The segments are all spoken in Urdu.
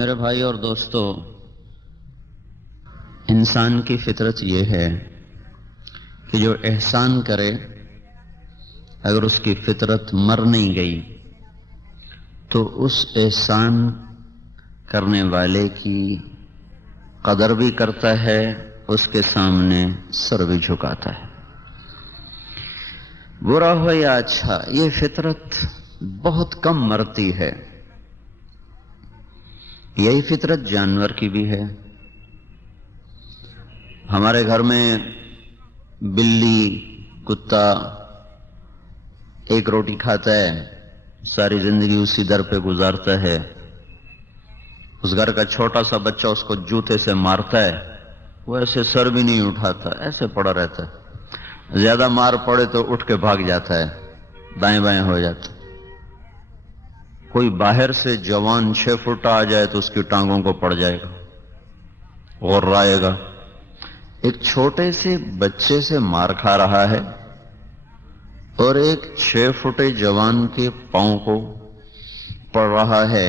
میرے بھائی اور دوستو، انسان کی فطرت یہ ہے کہ جو احسان کرے اگر اس کی فطرت مر نہیں گئی تو اس احسان کرنے والے کی قدر بھی کرتا ہے، اس کے سامنے سر بھی جھکاتا ہے، برا ہو یا اچھا۔ یہ فطرت بہت کم مرتی ہے۔ یہی فطرت جانور کی بھی ہے۔ ہمارے گھر میں بلی، کتا ایک روٹی کھاتا ہے، ساری زندگی اسی در پہ گزارتا ہے۔ اس گھر کا چھوٹا سا بچہ اس کو جوتے سے مارتا ہے، وہ ایسے سر بھی نہیں اٹھاتا، ایسے پڑا رہتا ہے۔ زیادہ مار پڑے تو اٹھ کے بھاگ جاتا ہے، دائیں بائیں ہو جاتا ہے۔ کوئی باہر سے جوان 6 فٹ آ جائے تو اس کی ٹانگوں کو پڑ جائے گا اور رائے گا۔ ایک چھوٹے سے بچے سے مار کھا رہا ہے اور ایک 6 فٹے جوان کے پاؤں کو پڑ رہا ہے۔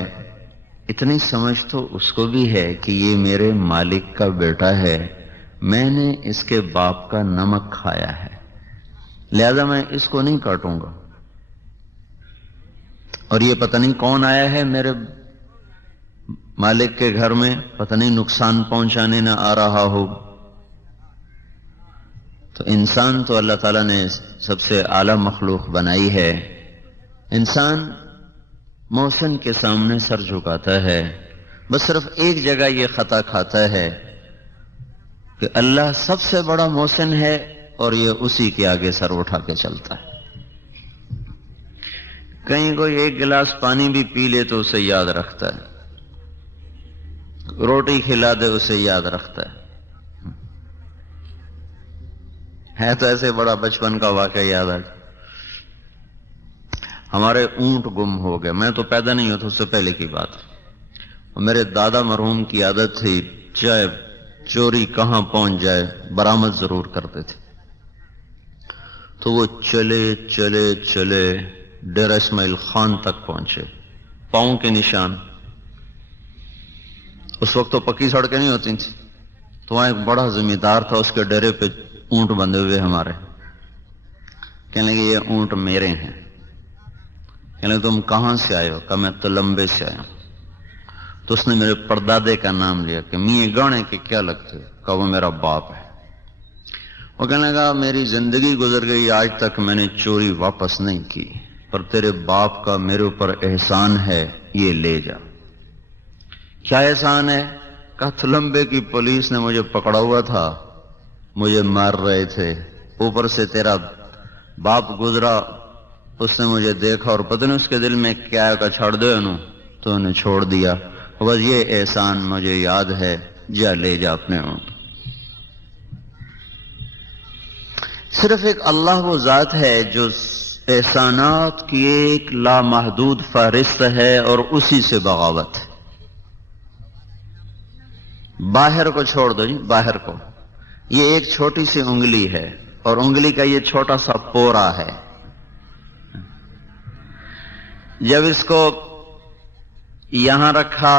اتنی سمجھ تو اس کو بھی ہے کہ یہ میرے مالک کا بیٹا ہے، میں نے اس کے باپ کا نمک کھایا ہے، لہذا میں اس کو نہیں کاٹوں گا۔ اور یہ پتہ نہیں کون آیا ہے میرے مالک کے گھر میں، پتہ نہیں نقصان پہنچانے نہ آ رہا ہو۔ تو انسان تو اللہ تعالیٰ نے سب سے اعلیٰ مخلوق بنائی ہے۔ انسان محسن کے سامنے سر جھکاتا ہے، بس صرف ایک جگہ یہ خطا کھاتا ہے کہ اللہ سب سے بڑا محسن ہے اور یہ اسی کے آگے سر اٹھا کے چلتا ہے۔ کہیں کوئی ایک گلاس پانی بھی پی لے تو اسے یاد رکھتا ہے، روٹی کھلا دے اسے یاد رکھتا ہے تو ایسے بڑا بچپن کا واقعہ یاد آ گیا۔ ہمارے اونٹ گم ہو گئے، میں تو پیدا نہیں ہوا تھا، اس سے پہلے کی بات ہے۔ میرے دادا مرحوم کی عادت تھی، چاہے چوری کہاں پہنچ جائے برآمد ضرور کرتے تھے۔ تو وہ چلے چلے چلے ڈیرہ اسماعیل خان تک پہنچے، پاؤں کے نشان۔ اس وقت تو پکی سڑکیں نہیں ہوتی تھیں، تو وہاں ایک بڑا زمیندار تھا، اس کے ڈیرے پہ اونٹ بندھے ہوئے ہمارے۔ کہنے لگے یہ اونٹ میرے ہیں۔ کہنے لگے تم کہاں سے آئے ہو؟ کہا میں تلمبے سے آیا ہوں۔ تو اس نے میرے پردادے کا نام لیا کہ میاں گانے کے کیا لگتے ہو؟ کہا وہ میرا باپ ہے۔ وہ کہنے لگا میری زندگی گزر گئی، آج تک میں نے چوری واپس نہیں کی، پر تیرے باپ کا میرے اوپر احسان ہے، یہ لے جا۔ کیا احسان ہے؟ کہا تلمبے کی پولیس نے مجھے پکڑا ہوا تھا، مجھے مار رہے تھے، اوپر سے تیرا باپ گزرا، اس نے مجھے دیکھا اور پتہ نہیں اس کے دل میں کیا ہے، چھوڑ دے انہوں، تو انہیں چھوڑ دیا، بس یہ احسان مجھے یاد ہے، جا لے جا اپنے اونٹ۔ صرف ایک اللہ وہ ذات ہے جو احسانات کی ایک لامحدود فہرست ہے اور اسی سے بغاوت ہے۔ باہر کو چھوڑ دو جی، باہر کو، یہ ایک چھوٹی سی انگلی ہے اور انگلی کا یہ چھوٹا سا پورا ہے۔ جب اس کو یہاں رکھا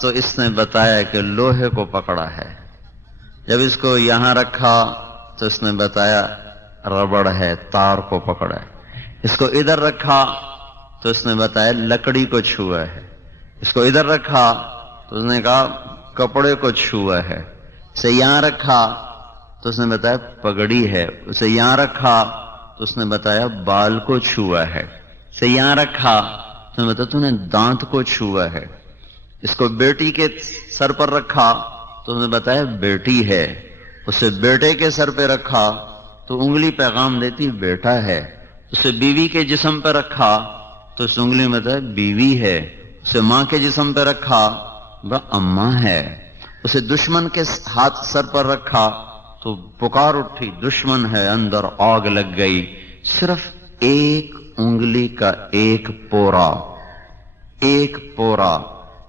تو اس نے بتایا کہ لوہے کو پکڑا ہے، جب اس کو یہاں رکھا تو اس نے بتایا ربڑ ہے، تار کو پکڑا ہے، اس کو ادھر رکھا تو اس نے بتایا لکڑی کو چھوا ہے، اس کو ادھر رکھا تو اس نے کہا کپڑے کو چھوا ہے، اسے یہاں رکھا تو اس نے بتایا پگڑی ہے، اسے یہاں رکھا تو اس نے بتایا بال کو چھوا ہے، اسے یہاں رکھا تو اس نے بتایا تو نے دانت کو چھوا ہے، اس کو بیٹی کے سر پر رکھا تو اس نے بتایا بیٹی ہے، اسے بیٹے کے سر پہ رکھا تو انگلی پیغام دیتی بیٹا ہے، اسے بیوی کے جسم پہ رکھا تو اس انگلی میں بتایا بیوی ہے، اسے ماں کے جسم پہ رکھا اماں ہے، اسے دشمن کے ہاتھ سر پر رکھا تو پکار اٹھی دشمن ہے، اندر آگ لگ گئی۔ صرف ایک انگلی کا ایک پورا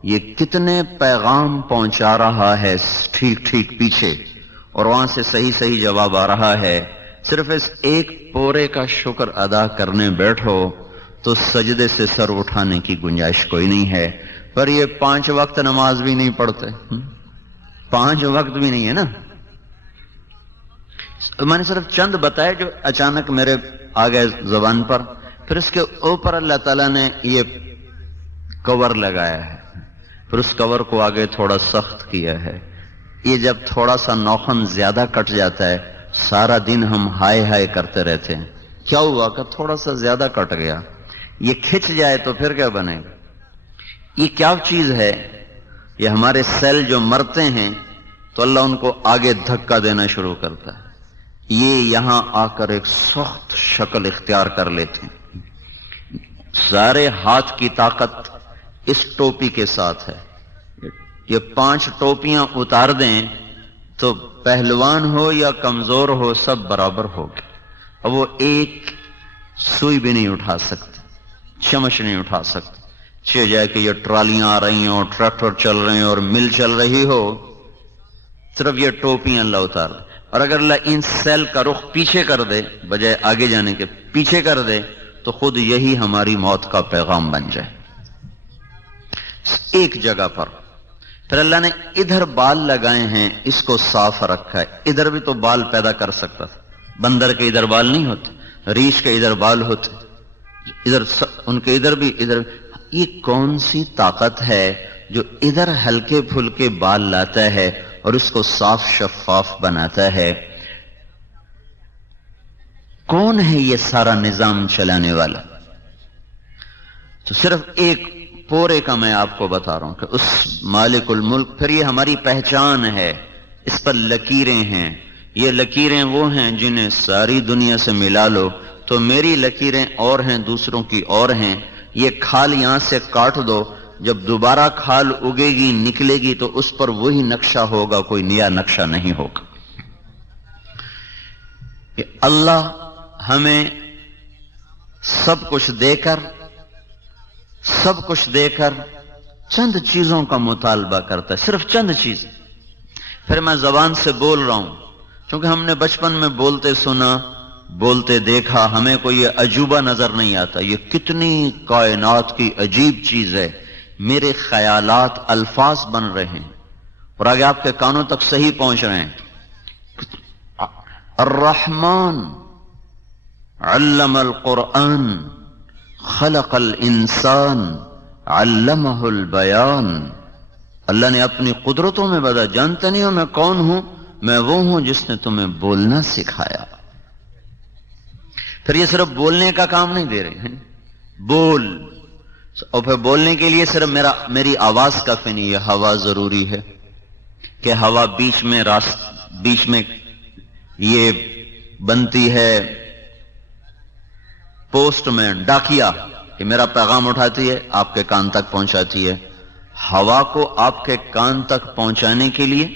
یہ کتنے پیغام پہنچا رہا ہے ٹھیک ٹھیک پیچھے، اور وہاں سے صحیح صحیح جواب آ رہا ہے۔ صرف اس ایک پورے کا شکر ادا کرنے بیٹھو تو سجدے سے سر اٹھانے کی گنجائش کوئی نہیں ہے۔ پر یہ 5 وقت نماز بھی نہیں پڑھتے، 5 وقت بھی نہیں ہے نا۔ میں نے صرف چند بتائے جو اچانک میرے آ گئے زبان پر۔ پھر اس کے اوپر اللہ تعالیٰ نے یہ کور لگایا ہے، پھر اس کور کو آگے تھوڑا سخت کیا ہے۔ یہ جب تھوڑا سا نوخن زیادہ کٹ جاتا ہے سارا دن ہم ہائے ہائے کرتے رہتے ہیں، کیا ہوا کہ تھوڑا سا زیادہ کٹ گیا، یہ کھچ جائے تو پھر کیا بنے گا؟ یہ کیا چیز ہے؟ یہ ہمارے سیل جو مرتے ہیں تو اللہ ان کو آگے دھکا دینا شروع کرتا ہے، یہ یہاں آ کر ایک سخت شکل اختیار کر لیتے ہیں۔ سارے ہاتھ کی طاقت اس ٹوپی کے ساتھ ہے، یہ 5 ٹوپیاں اتار دیں تو پہلوان ہو یا کمزور ہو سب برابر ہوگے، اب وہ ایک سوئی بھی نہیں اٹھا سکتے، چمچ نہیں اٹھا سکتے، چاہے جائے کہ یہ ٹرالیاں آ رہی ہوں، ٹریکٹر چل رہے ہیں اور مل چل رہی ہو، صرف یہ ٹوپیاں اللہ اتار دے۔ اور اگر اللہ ان سیل کا رخ پیچھے کر دے، بجائے آگے جانے کے پیچھے کر دے، تو خود یہی ہماری موت کا پیغام بن جائے ایک جگہ پر۔ پھر اللہ نے ادھر بال لگائے ہیں، اس کو صاف رکھا ہے، ادھر بھی تو بال پیدا کر سکتا تھا، بندر کے ادھر بال نہیں ہوتے، ریچھ کے ادھر بال ہوتے، ادھر ان کے ادھر بھی ادھر۔ یہ کون سی طاقت ہے جو ادھر ہلکے پھلکے بال لاتا ہے اور اس کو صاف شفاف بناتا ہے؟ کون ہے یہ سارا نظام چلانے والا؟ تو صرف ایک پورے کا میں آپ کو بتا رہا ہوں کہ اس مالک الملک۔ پھر یہ ہماری پہچان ہے، اس پر لکیریں ہیں، یہ لکیریں وہ ہیں جنہیں ساری دنیا سے ملا لو تو میری لکیریں اور ہیں، دوسروں کی اور ہیں۔ یہ کھال یہاں سے کاٹ دو، جب دوبارہ کھال اگے گی نکلے گی تو اس پر وہی نقشہ ہوگا، کوئی نیا نقشہ نہیں ہوگا۔ کہ اللہ ہمیں سب کچھ دے کر چند چیزوں کا مطالبہ کرتا ہے، صرف چند چیزیں۔ پھر میں زبان سے بول رہا ہوں چونکہ ہم نے بچپن میں بولتے سنا، بولتے دیکھا، ہمیں کوئی یہ عجوبہ نظر نہیں آتا، یہ کتنی کائنات کی عجیب چیز ہے۔ میرے خیالات الفاظ بن رہے ہیں اور آگے آپ کے کانوں تک صحیح پہنچ رہے ہیں۔ الرحمن علم القرآن خلق الانسان علمہ البیان۔ اللہ نے اپنی قدرتوں میں بتا، جانتے نہیں ہو میں کون ہوں؟ میں وہ ہوں جس نے تمہیں بولنا سکھایا۔ پھر یہ صرف بولنے کا کام نہیں دے رہے ہیں، بول، اور پھر بولنے کے لیے صرف میری آواز کافی نہیں ہے، ہوا ضروری ہے کہ ہوا بیچ میں یہ بنتی ہے پوسٹ مین، ڈاکیا، کہ میرا پیغام اٹھاتی ہے آپ کے کان تک پہنچاتی ہے۔ ہوا کو آپ کے کان تک پہنچانے کے لیے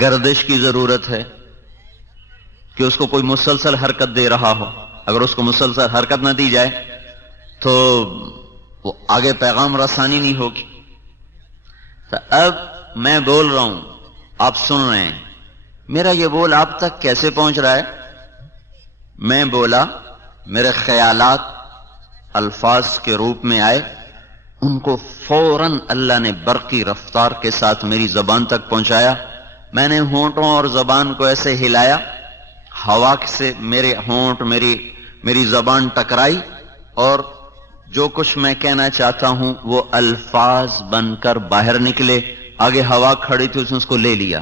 گردش کی ضرورت ہے کہ اس کو کوئی مسلسل حرکت دے رہا ہو، اگر اس کو مسلسل حرکت نہ دی جائے تو وہ آگے پیغام رسانی نہیں ہوگی۔ تو اب میں بول رہا ہوں، آپ سن رہے ہیں، میرا یہ بول آپ تک کیسے پہنچ رہا ہے؟ میں بولا، میرے خیالات الفاظ کے روپ میں آئے، ان کو فوراً اللہ نے برقی رفتار کے ساتھ میری زبان تک پہنچایا۔ میں نے ہونٹوں اور زبان کو ایسے ہلایا، ہوا سے میرے ہونٹ میری زبان ٹکرائی اور جو کچھ میں کہنا چاہتا ہوں وہ الفاظ بن کر باہر نکلے۔ آگے ہوا کھڑی تھی، اس نے اس کو لے لیا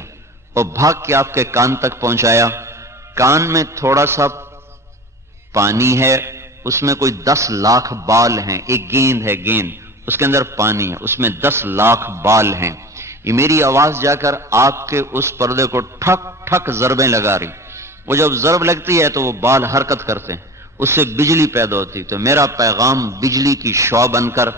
اور بھاگ کے آپ کے کان تک پہنچایا۔ کان میں تھوڑا سا پانی ہے، اس میں کوئی 10 لاکھ بال ہیں، ایک گیند ہے، گیند اس کے اندر پانی ہے، اس میں 10 لاکھ بال ہیں۔ یہ میری آواز جا کر آپ کے اس پردے کو ٹھک ٹھک ضربیں لگا رہی، وہ جب ضرب لگتی ہے تو وہ بال حرکت کرتے ہیں، اس سے بجلی پیدا ہوتی، تو میرا پیغام بجلی کی شعاع بن کر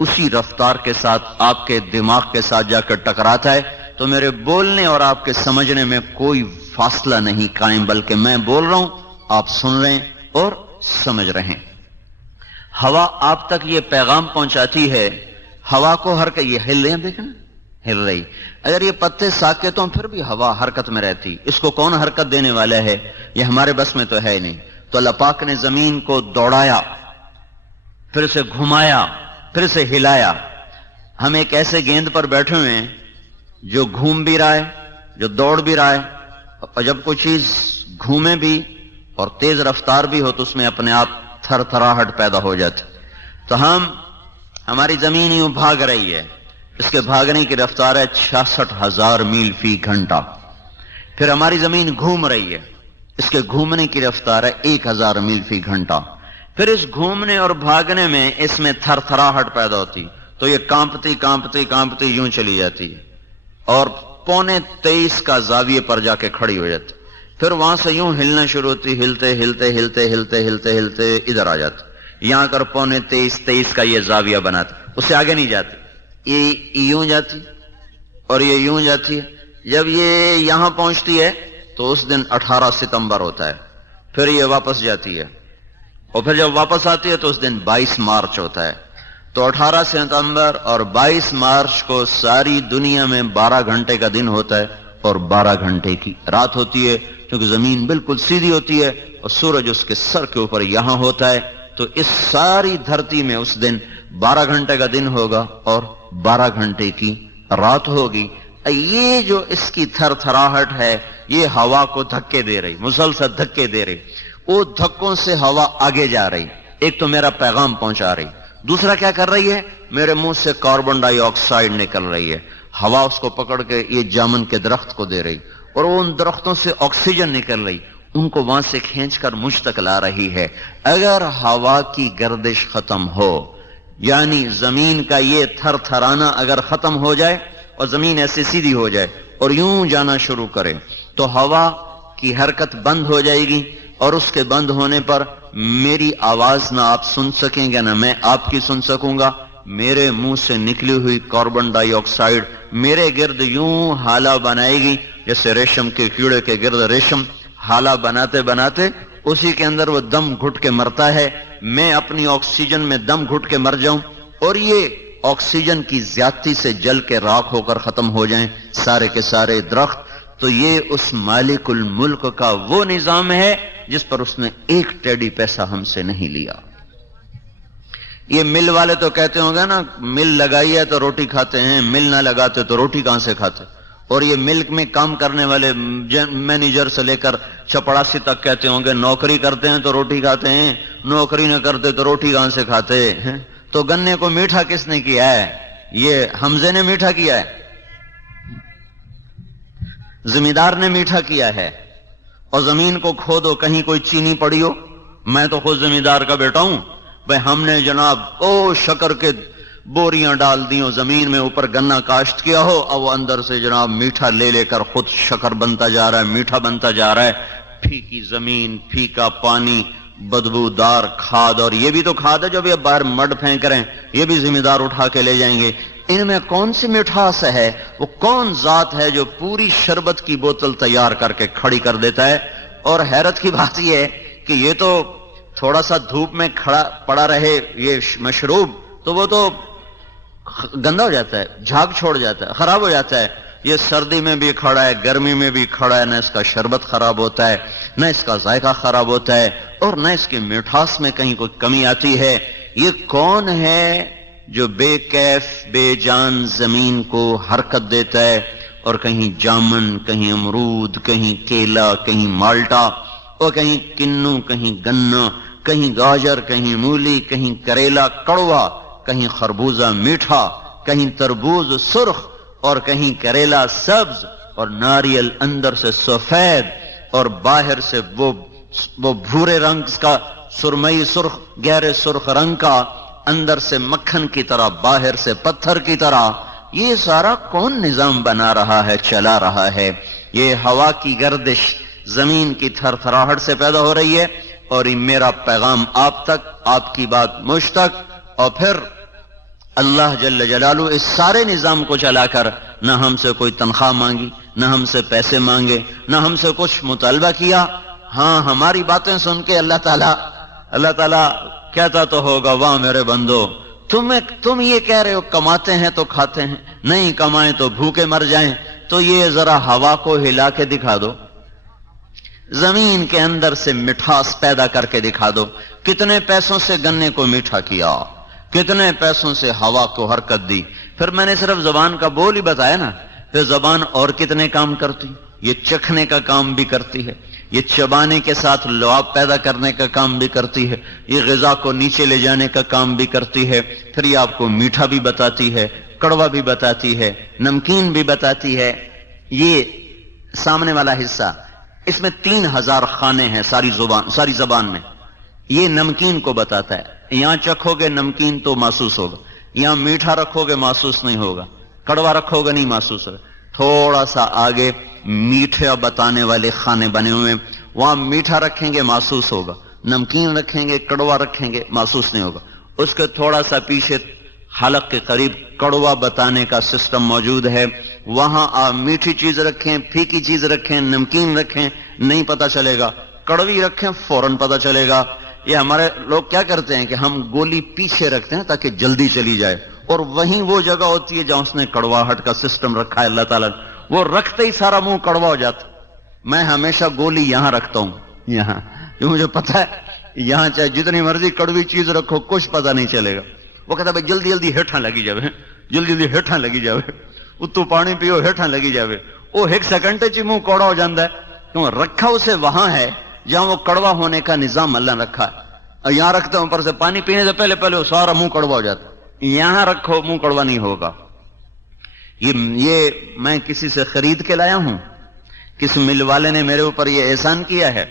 اسی رفتار کے ساتھ آپ کے دماغ کے ساتھ جا کر ٹکراتا ہے۔ تو میرے بولنے اور آپ کے سمجھنے میں کوئی فاصلہ نہیں قائم، بلکہ میں بول رہا ہوں، آپ سن رہے ہیں اور سمجھ رہے ہیں۔ ہوا آپ تک یہ پیغام پہنچاتی ہے، ہوا کو حرکت، یہ ہل رہے ہیں، دیکھیں ہل رہی۔ اگر یہ پتے ساکت ہوں پھر بھی ہوا حرکت میں رہتی، اس کو کون حرکت دینے والا ہے؟ یہ ہمارے بس میں تو ہے نہیں۔ تو اللہ پاک نے زمین کو دوڑایا، پھر اسے گھمایا، پھر اسے ہلایا. ہم ایک ایسے گیند پر بیٹھے ہوئے ہیں جو گھوم بھی رہا ہے، جو دوڑ بھی رہا ہے، اور جب کوئی چیز گھومے بھی اور تیز رفتار بھی ہو تو اس میں اپنے آپ تھر تھراہٹ پیدا ہو جاتی. تو ہماری زمین یوں بھاگ رہی ہے، اس کے بھاگنے کی رفتار ہے 66,000 میل فی گھنٹہ. پھر ہماری زمین گھوم رہی ہے، اس کے گھومنے کی رفتار ہے 1,000 میل فی گھنٹہ. پھر اس گھومنے اور بھاگنے میں اس میں تھر تھراہٹ پیدا ہوتی، تو یہ کانپتی کانپتی کانپتی یوں چلی جاتی ہے اور 23.25 کا زاویے پر جا کے کھڑی ہو جاتی. پھر وہاں سے یوں ہلنا شروع ہوتی، ہلتے ہلتے ہلتے ہلتے ہلتے ہلتے ادھر آ جاتی. یہاں کر 23.25 کا یہ زاویہ بناتی، اس سے آگے نہیں جاتی، یہ یوں جاتی اور یہ یوں جاتی ہے. جب یہ یہاں پہنچتی ہے تو اس دن 18 ستمبر ہوتا ہے. پھر یہ واپس جاتی ہے اور پھر جب واپس آتی ہے تو اس دن 22 مارچ ہوتا ہے. تو 18 ستمبر اور 22 مارچ کو ساری دنیا میں 12 گھنٹے کا دن ہوتا ہے اور 12 گھنٹے کی رات ہوتی ہے، کیونکہ زمین بالکل سیدھی ہوتی ہے اور سورج اس کے سر کے اوپر یہاں ہوتا ہے. تو اس ساری دھرتی میں اس دن 12 گھنٹے کا دن ہوگا اور 12 گھنٹے کی رات ہوگی. یہ جو اس کی تھر تھراہٹ ہے یہ ہوا کو دھکے دے رہی، مسلسل دھکے دے رہی. وہ دھکوں سے ہوا آگے جا رہی، ایک تو میرا پیغام پہنچا رہی، دوسرا کیا کر رہی ہے، میرے منہ سے کاربن ڈائی آکسائڈ نکل رہی ہے. ہوا اس کو پکڑ کے یہ جامن کے درخت کو دے رہی اور وہ ان درختوں سے آکسیجن نکل رہی، ان کو وہاں سے کھینچ کر مجھ تک لا رہی ہے. اگر ہوا کی گردش ختم ہو، یعنی زمین کا یہ تھر تھرانا اگر ختم ہو جائے اور زمین ایسے سیدھی ہو جائے اور یوں جانا شروع کرے، تو ہوا کی حرکت بند ہو جائے گی اور اس کے بند ہونے پر میری آواز نہ آپ سن سکیں گے نہ میں آپ کی سن سکوں گا. میرے منہ سے نکلی ہوئی کاربن ڈائی آکسائڈ میرے گرد یوں حالہ بنائے گی جیسے ریشم کے کیڑے کے گرد ریشم حالہ بناتے بناتے اسی کے اندر وہ دم گھٹ کے مرتا ہے. میں اپنی آکسیجن میں دم گھٹ کے مر جاؤں اور یہ آکسیجن کی زیادتی سے جل کے راکھ ہو کر ختم ہو جائیں سارے کے سارے درخت. تو یہ اس مالک الملک کا وہ نظام ہے جس پر اس نے ایک ٹیڈی پیسہ ہم سے نہیں لیا. یہ مل والے تو کہتے ہوں گے نا، مل لگائی ہے تو روٹی کھاتے ہیں، مل نہ لگاتے تو روٹی کہاں سے کھاتے. اور یہ ملک میں کام کرنے والے مینیجر سے لے کر چپڑاسی تک کہتے ہوں گے نوکری کرتے ہیں تو روٹی کھاتے ہیں، نوکری نہ کرتے تو روٹی کہاں سے کھاتے ہیں. تو گنے کو میٹھا کس نے کیا ہے؟ یہ حمزے نے میٹھا کیا ہے، زمیندار نے میٹھا کیا ہے. اور زمین کو کھودو کہیں کوئی چینی پڑی ہو، میں تو خود زمیندار کا بیٹا ہوں بھائی، ہم نے جناب شکر کے بوریاں ڈال دی ہو زمین میں، اوپر گنا کاشت کیا ہو اور وہ اندر سے جناب میٹھا لے لے کر خود شکر بنتا جا رہا ہے، میٹھا بنتا جا رہا ہے. پھیکی زمین، پھیکا پانی، بدبودار کھاد، اور یہ بھی تو کھاد ہے جو بھی اب باہر مڈ پھینک رہے ہیں، یہ بھی ذمہ دار اٹھا کے لے جائیں گے. ان میں کون سی مٹھاس ہے؟ وہ کون ذات ہے جو پوری شربت کی بوتل تیار کر کے کھڑی کر دیتا ہے؟ اور حیرت کی بات یہ ہے کہ یہ تو تھوڑا سا دھوپ میں کھڑا پڑا رہے یہ مشروب تو وہ تو گندا ہو جاتا ہے، جھاگ چھوڑ جاتا ہے، خراب ہو جاتا ہے. یہ سردی میں بھی کھڑا ہے، گرمی میں بھی کھڑا ہے، نہ اس کا شربت خراب ہوتا ہے، نہ اس کا ذائقہ خراب ہوتا ہے، اور نہ اس کی مٹھاس میں کہیں کوئی کمی آتی ہے. یہ کون ہے جو بے کیف بے جان زمین کو حرکت دیتا ہے اور کہیں جامن، کہیں امرود، کہیں کیلا، کہیں مالٹا، اور کہیں کنو، کہیں گنا، کہیں گاجر، کہیں مولی، کہیں کریلا کڑوا، کہیں خربوزہ میٹھا، کہیں تربوز سرخ اور کہیں کریلا سبز، اور ناریل اندر سے سفید اور باہر سے وہ بھورے رنگ کا سرمئی سرخ، گہرے سرخ رنگ کا، اندر سے مکھن کی طرح باہر سے پتھر کی طرح. یہ سارا کون نظام بنا رہا ہے، چلا رہا ہے؟ یہ ہوا کی گردش زمین کی تھر تھراہٹ سے پیدا ہو رہی ہے. اور یہ میرا پیغام آپ تک، آپ کی بات مجھ تک، اور پھر اللہ جل جلالہ اس سارے نظام کو چلا کر نہ ہم سے کوئی تنخواہ مانگی، نہ ہم سے پیسے مانگے، نہ ہم سے کچھ مطالبہ کیا. ہاں، ہماری باتیں سن کے اللہ تعالیٰ کہتا تو ہوگا واہ میرے بندو، تم یہ کہہ رہے ہو کماتے ہیں تو کھاتے ہیں، نہیں کمائیں تو بھوکے مر جائیں. تو یہ ذرا ہوا کو ہلا کے دکھا دو، زمین کے اندر سے مٹھاس پیدا کر کے دکھا دو. کتنے پیسوں سے گنے کو میٹھا کیا، کتنے پیسوں سے ہوا کو حرکت دی. پھر میں نے صرف زبان کا بول ہی بتایا نا، پھر زبان اور کتنے کام کرتی. یہ چکھنے کا کام بھی کرتی ہے، یہ چبانے کے ساتھ لعاب پیدا کرنے کا کام بھی کرتی ہے، یہ غذا کو نیچے لے جانے کا کام بھی کرتی ہے. پھر یہ آپ کو میٹھا بھی بتاتی ہے، کڑوا بھی بتاتی ہے، نمکین بھی بتاتی ہے. یہ سامنے والا حصہ، اس میں 3000 خانے ہیں ساری زبان میں. یہ نمکین کو بتاتا ہے. یہاں چکھو گے نمکین تو محسوس ہوگا، یہاں میٹھا رکھو گے محسوس نہیں ہوگا، کڑوا رکھو گے نہیں محسوس ہوگا. تھوڑا سا آگے میٹھا بتانے والے خانے بنے ہوئے ہیں، وہاں میٹھا رکھیں گے محسوس ہوگا، نمکین رکھیں گے کڑوا رکھیں گے محسوس نہیں ہوگا. اس کے تھوڑا سا پیچھے حلق کے قریب کڑوا بتانے کا سسٹم موجود ہے، وہاں آپ میٹھی چیز رکھیں، پھیکی چیز رکھیں، نمکین رکھیں نہیں پتا چلے گا، کڑوی رکھیں فوراً پتا چلے گا. یہ ہمارے لوگ کیا کرتے ہیں کہ ہم گولی پیچھے رکھتے ہیں تاکہ جلدی چلی جائے، اور وہیں وہ جگہ ہوتی ہے جہاں اس نے کڑواہٹ کا سسٹم رکھا ہے اللہ تعالیٰ، وہ رکھتے ہی سارا منہ کڑوا ہو جاتا. میں ہمیشہ گولی یہاں رکھتا ہوں، یہاں، جو مجھے پتا ہے یہاں چاہے جتنی مرضی کڑوی چیز رکھو کچھ پتا نہیں چلے گا. وہ کہتا ہے بھائی جلدی جلدی ہیٹھاں لگی جاوے، جلدی جلدی ہیٹھاں لگی جاوے، اتو پانی پیو ہیٹھاں لگی جاوے. وہ ایک سیکنڈ چ منہ کوڑا ہو جاتا ہے، کیوں رکھا اسے وہاں ہے جہاں وہ کڑوا ہونے کا نظام اللہ نے رکھا ہے. اور یہاں رکھتا ہوں اوپر سے پانی پینے سے پہلے پہلے وہ سارا منہ کڑوا ہو جاتا ہے. یہاں رکھو منہ کڑوا نہیں ہوگا. یہ میں کسی سے خرید کے لایا ہوں، کسی مل والے نے میرے اوپر یہ احسان کیا ہے،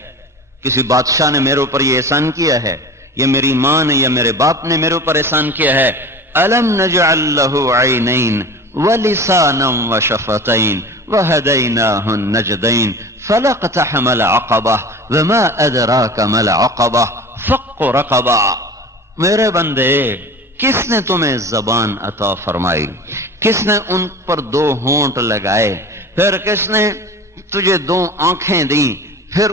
کسی بادشاہ نے میرے اوپر یہ احسان کیا ہے، یہ میری ماں نے یا میرے باپ نے میرے اوپر احسان کیا ہے. الم نجعل له عینین ولسانا وشفتین وهدیناہ النجدین فلاقتحم العقبہ وما ادراک ما العقبہ فق رقبہ. میرے بندے، کس نے تمہیں زبان عطا فرمائی، کس نے ان پر 2 ہونٹ لگائے، پھر کس نے تجھے 2 آنکھیں دیں، پھر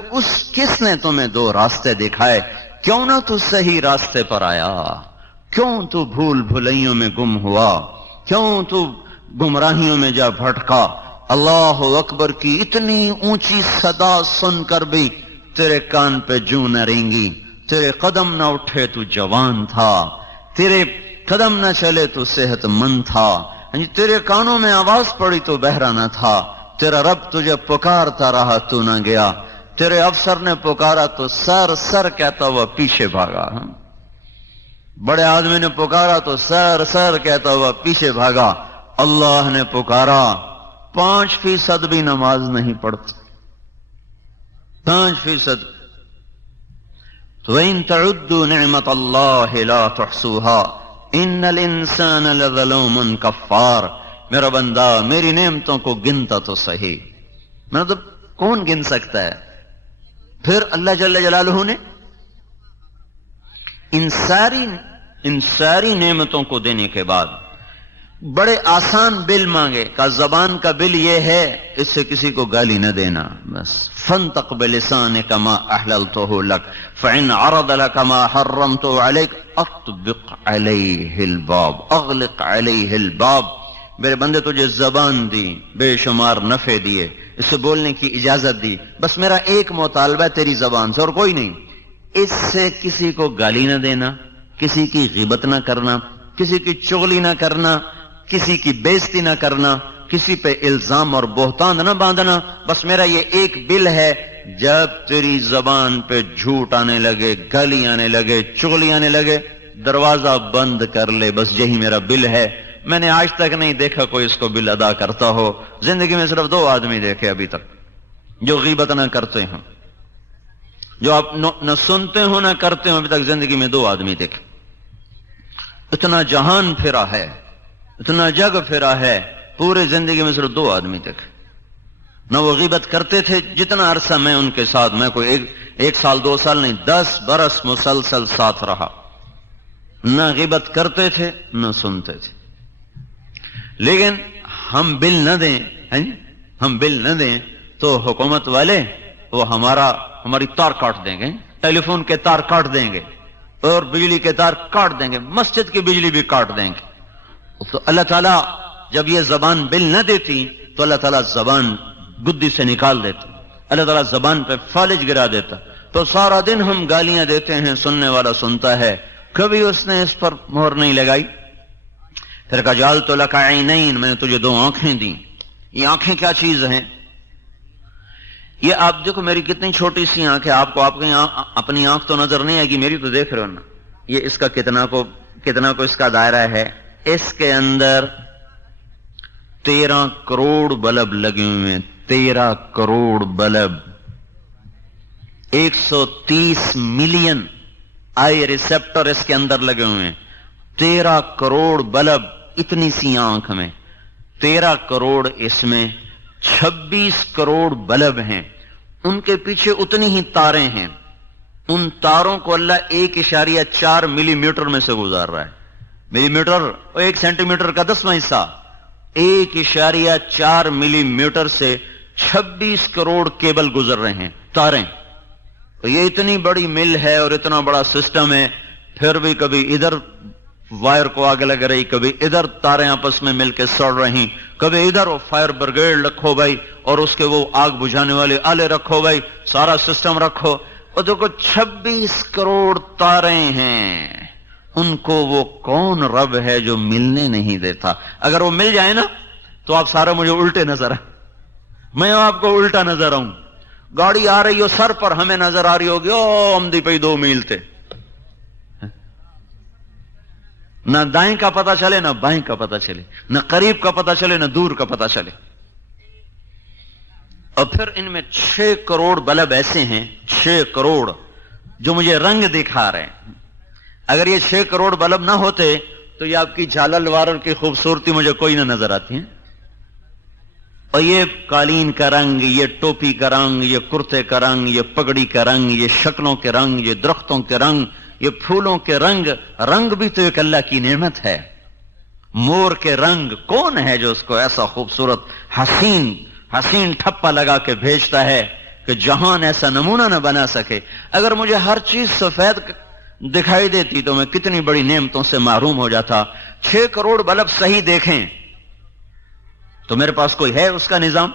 کس نے تمہیں 2 راستے دکھائے. کیوں نہ تو صحیح راستے پر آیا، کیوں تو بھول بھلائیوں میں گم ہوا، کیوں تو گمراہیوں میں جا بھٹکا. اللہ اکبر کی اتنی اونچی صدا سن کر بھی تیرے کان پہ جوں نہ رینگی. تیرے قدم نہ اٹھے تو جوان تھا، تیرے قدم نہ چلے تو صحت مند تھا، تیرے کانوں میں آواز پڑی تو بہرا نہ تھا. تیرا رب تجھے پکارتا رہا تو نہ گیا، تیرے افسر نے پکارا تو سر سر کہتا ہوا پیچھے بھاگا، بڑے آدمی نے پکارا تو سر سر کہتا ہوا پیچھے بھاگا. اللہ نے پکارا، 5% بھی نماز نہیں پڑھتے، 5%. تو وَإِن تَعُدُّوا نِعْمَةَ اللَّهِ لَا تُحْصُوهَا إِنَّ الْإِنسَانَ لَظَلُومٌ كَفَّارٌ. میرا بندہ میری نعمتوں کو گنتا تو صحیح. مطلب کون گن سکتا ہے؟ پھر اللہ جل جلالہ نے ان ساری نعمتوں کو دینے کے بعد بڑے آسان بل مانگے. کا زبان کا بل یہ ہے اس سے کسی کو گالی نہ دینا، بس. فَانْطَقْ بِلِسَانِكَ مَا أَحْلَلْتُهُ لَكَ فَإِنْ عَرَضَ لَكَ مَا حَرَّمْتُ عَلَيْكَ أَطْبِقْ عَلَيْهِ الْبَابَ أَغْلِقْ عَلَيْهِ الْبَابَ. میرے بندے تجھے زبان دی، بے شمار نفع دیے، اس سے بولنے کی اجازت دی، بس میرا ایک مطالبہ ہے تیری زبان سے اور کوئی نہیں. اس سے کسی کو گالی نہ دینا، کسی کی غیبت نہ کرنا، کسی کی چغلی نہ کرنا، کسی کی بےزتی نہ کرنا، کسی پہ الزام اور بہتان نہ باندھنا. بس میرا یہ ایک بل ہے، جب تیری زبان پہ جھوٹ آنے لگے، گالی آنے لگے، چغلی آنے لگے، دروازہ بند کر لے. بس یہی میرا بل ہے. میں نے آج تک نہیں دیکھا کوئی اس کو بل ادا کرتا ہو. زندگی میں صرف 2 آدمی دیکھے ابھی تک جو غیبت نہ کرتے ہیں، جو آپ نہ سنتے ہو نہ کرتے ہو. ابھی تک زندگی میں 2 آدمی دیکھے. اتنا جہان پھرا ہے، اتنا جگ پھرا ہے، پورے زندگی میں صرف 2 آدمی دیکھے. نہ وہ غیبت کرتے تھے، جتنا عرصہ میں ان کے ساتھ، میں کوئی 1 سال 2 سال نہیں، 10 برس مسلسل ساتھ رہا. نہ غیبت کرتے تھے نہ سنتے تھے. لیکن ہم بل نہ دیں، ہم بل نہ دیں تو حکومت والے وہ ہماری تار کاٹ دیں گے، ٹیلی فون کے تار کاٹ دیں گے، اور بجلی کے تار کاٹ دیں گے، مسجد کی بجلی بھی کاٹ دیں گے. تو اللہ تعالیٰ جب یہ زبان بل نہ دیتی تو اللہ تعالیٰ زبان گدی سے نکال دیتا، اللہ تعالیٰ زبان پہ فالج گرا دیتا. تو سارا دن ہم گالیاں دیتے ہیں، سننے والا سنتا ہے، کبھی اس نے اس پر مہر نہیں لگائی۔ پھر کہا جعلت لک عینین، میں نے تجھے 2 آنکھیں دیں۔ یہ آنکھیں کیا چیز ہیں؟ یہ آپ دیکھو میری کتنی چھوٹی سی آنکھ ہے، آپ کو اپنی آنکھ تو نظر نہیں آئے گی، میری تو دیکھ رہے ہو نا۔ یہ اس کا کتنا کو اس کا دائرہ ہے، اس کے اندر 13 کروڑ بلب لگے ہوئے ہیں، 13 crore bulb, 130 million I receptor اس کے اندر لگے ہوئے ہیں، 13 کروڑ بلب اتنی سی آنکھ میں، 13 کروڑ اس میں، 26 کروڑ بلب ہیں، ان کے پیچھے اتنی ہی تاریں ہیں، ان تاروں کو اللہ 1.4 ملی میٹر میں سے گزار رہا ہے۔ ملی میٹر 1 سینٹی میٹر کا 10واں حصہ، 1.4 ملی میٹر سے 26 کروڑ کیبل گزر رہے ہیں، تاریں۔ تو یہ اتنی بڑی مل ہے اور اتنا بڑا سسٹم ہے، پھر بھی کبھی ادھر وائر کو آگ لگ رہی، کبھی ادھر تاریں آپس میں مل کے سڑ رہی، کبھی ادھر وہ فائر بریگیڈ رکھو بھائی، اور اس کے وہ آگ بجھانے والے آلے رکھو بھائی، سارا سسٹم رکھو، اور دیکھو 26 کروڑ تاریں ہیں، ان کو وہ کون رب ہے جو ملنے نہیں دیتا؟ اگر وہ مل جائے نا تو آپ سارے مجھے الٹے نظر آئے، میں آپ کو الٹا نظر آؤں، گاڑی آ رہی ہو سر پر، ہمیں نظر آ رہی ہوگی او ہمدی پہ 2 میل تھے، نہ دائیں کا پتہ چلے نہ بائیں کا پتہ چلے، نہ قریب کا پتہ چلے نہ دور کا پتہ چلے۔ اور پھر ان میں 6 کروڑ بلب ایسے ہیں، 6 کروڑ جو مجھے رنگ دکھا رہے ہیں۔ اگر یہ 6 کروڑ بلب نہ ہوتے تو یہ آپ کی جھالل وارل کی خوبصورتی مجھے کوئی نہ نظر آتی ہے۔ اور یہ قالین کا رنگ، یہ ٹوپی کا رنگ، یہ کرتے کا رنگ، یہ پگڑی کا رنگ، یہ شکلوں کے رنگ، یہ درختوں کے رنگ، یہ پھولوں کے رنگ، رنگ بھی تو ایک اللہ کی نعمت ہے۔ مور کے رنگ، کون ہے جو اس کو ایسا خوبصورت حسین ٹھپا لگا کے بھیجتا ہے کہ جہان ایسا نمونہ نہ بنا سکے۔ اگر مجھے ہر چیز سفید دکھائی دیتی تو میں کتنی بڑی نعمتوں سے محروم ہو جاتا۔ 6 کروڑ بلب صحیح دیکھیں تو میرے پاس کوئی ہے اس کا نظام؟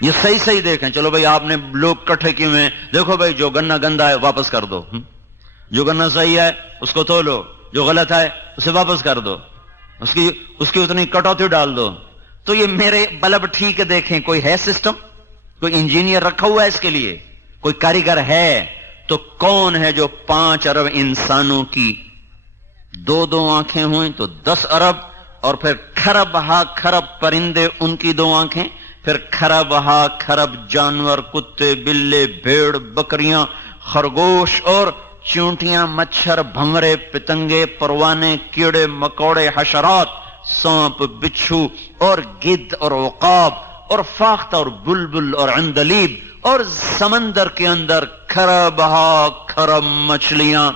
یہ صحیح دیکھیں، چلو بھائی آپ نے لوگ کٹھے کیے ہوئے ہیں، دیکھو بھائی جو گنا گندا ہے واپس کر دو، جو گنا صحیح ہے اس کو تولو، جو غلط ہے اسے واپس کر دو، اس کی اتنی کٹوتی ڈال دو۔ تو یہ میرے بلب ٹھیک دیکھیں، کوئی ہے سسٹم؟ کوئی انجینئر رکھا ہوا ہے اس کے لیے؟ کوئی کاریگر ہے؟ تو کون ہے جو 5 ارب انسانوں کی 2 آنکھیں ہوئیں تو 10 ارب، اور پھر کھرب ہا کھرب پرندے ان کی 2 آنکھیں، پھر کھرب ہا کھرب جانور، کتے، بلے، بھیڑ، بکریاں، خرگوش اور چونٹیاں، مچھر، بھنورے، پتنگے، پروانے، کیڑے مکوڑے، حشرات، سانپ، بچھو اور گدھ اور عقاب اور فاختہ اور بلبل اور عندلیب، اور سمندر کے اندر کھرب ہا کھرب مچھلیاں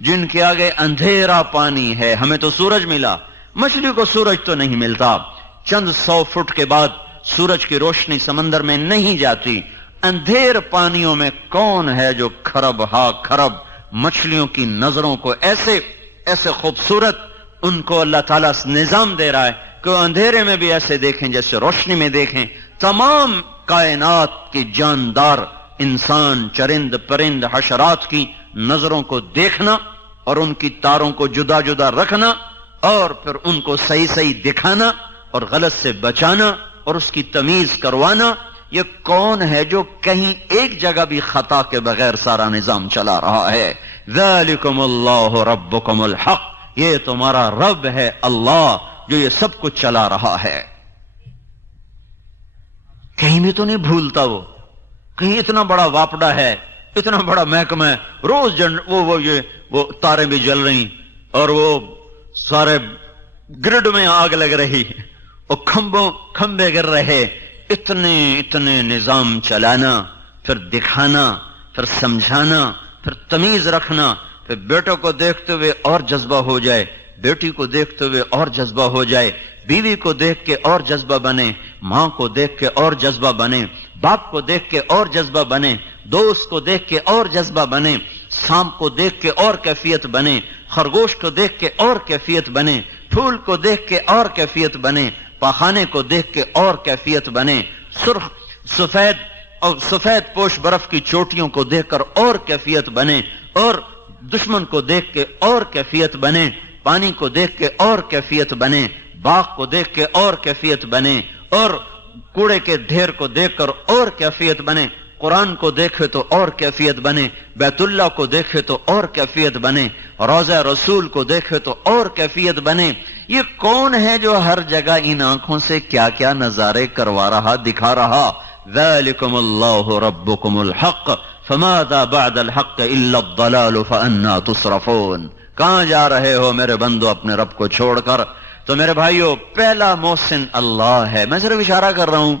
جن کے آگے اندھیرا پانی ہے۔ ہمیں تو سورج ملا، مچھلی کو سورج تو نہیں ملتا، چند 100 فٹ کے بعد سورج کی روشنی سمندر میں نہیں جاتی۔ اندھیر پانیوں میں کون ہے جو کھرب ہا کھرب مچھلیوں کی نظروں کو ایسے خوبصورت ان کو اللہ تعالیٰ نظام دے رہا ہے کہ وہ اندھیرے میں بھی ایسے دیکھیں جیسے روشنی میں دیکھیں۔ تمام کائنات کی جاندار انسان، چرند، پرند، حشرات کی نظروں کو دیکھنا اور ان کی تاروں کو جدا جدا رکھنا اور پھر ان کو صحیح دکھانا اور غلط سے بچانا اور اس کی تمیز کروانا، یہ کون ہے جو کہیں ایک جگہ بھی خطا کے بغیر سارا نظام چلا رہا ہے؟ ذالکم اللہ ربکم الحق، یہ تمہارا رب ہے اللہ جو یہ سب کچھ چلا رہا ہے۔ کہیں بھی تو نہیں بھولتا وہ، کہیں اتنا بڑا واپڈا ہے، اتنا بڑا محکمہ ہے، روز وہ تاریں بھی جل رہی اور وہ سارے گرڈ میں آگ لگ رہی اور کھمبے گر رہے، اتنے نظام چلانا، پھر دکھانا، پھر سمجھانا، پھر تمیز رکھنا، پھر بیٹوں کو دیکھتے ہوئے اور جذبہ ہو جائے، بیٹی کو دیکھتے ہوئے اور جذبہ ہو جائے، بیوی کو دیکھ کے اور جذبہ بنے، ماں کو دیکھ کے اور جذبہ بنے، باپ کو دیکھ کے اور جذبہ بنے، دوست کو دیکھ کے اور جذبہ بنے، سانپ کو دیکھ کے اور کیفیت بنے، خرگوش کو دیکھ کے اور کیفیت بنے، پھول کو دیکھ کے اور کیفیت بنے، پاخانے کو دیکھ کے اور کیفیت بنے، سرخ سفید اور سفید پوش برف کی چوٹیوں کو دیکھ کر اور کیفیت بنے، اور دشمن کو دیکھ کے اور کیفیت بنے، پانی کو دیکھ کے اور کیفیت بنے، باغ کو دیکھ کے اور کیفیت بنے، اور کوڑے کے ڈھیر کو دیکھ کر اور کیفیت بنے، قرآن کو دیکھے تو اور کیفیت بنے، بیت اللہ کو دیکھے تو اور کیفیت بنے، روضہ رسول کو دیکھے تو اور کیفیت بنے۔ یہ کون ہے جو ہر جگہ ان آنکھوں سے کیا کیا نظارے کروا رہا، دکھا رہا؟ ذالکم اللہ ربکم الحق فماذا بعد الحق الا الضلال فانا تصرفون۔ کہاں جا رہے ہو میرے بندو اپنے رب کو چھوڑ کر؟ تو میرے بھائیو، پہلا محسن اللہ ہے۔ میں صرف اشارہ کر رہا ہوں،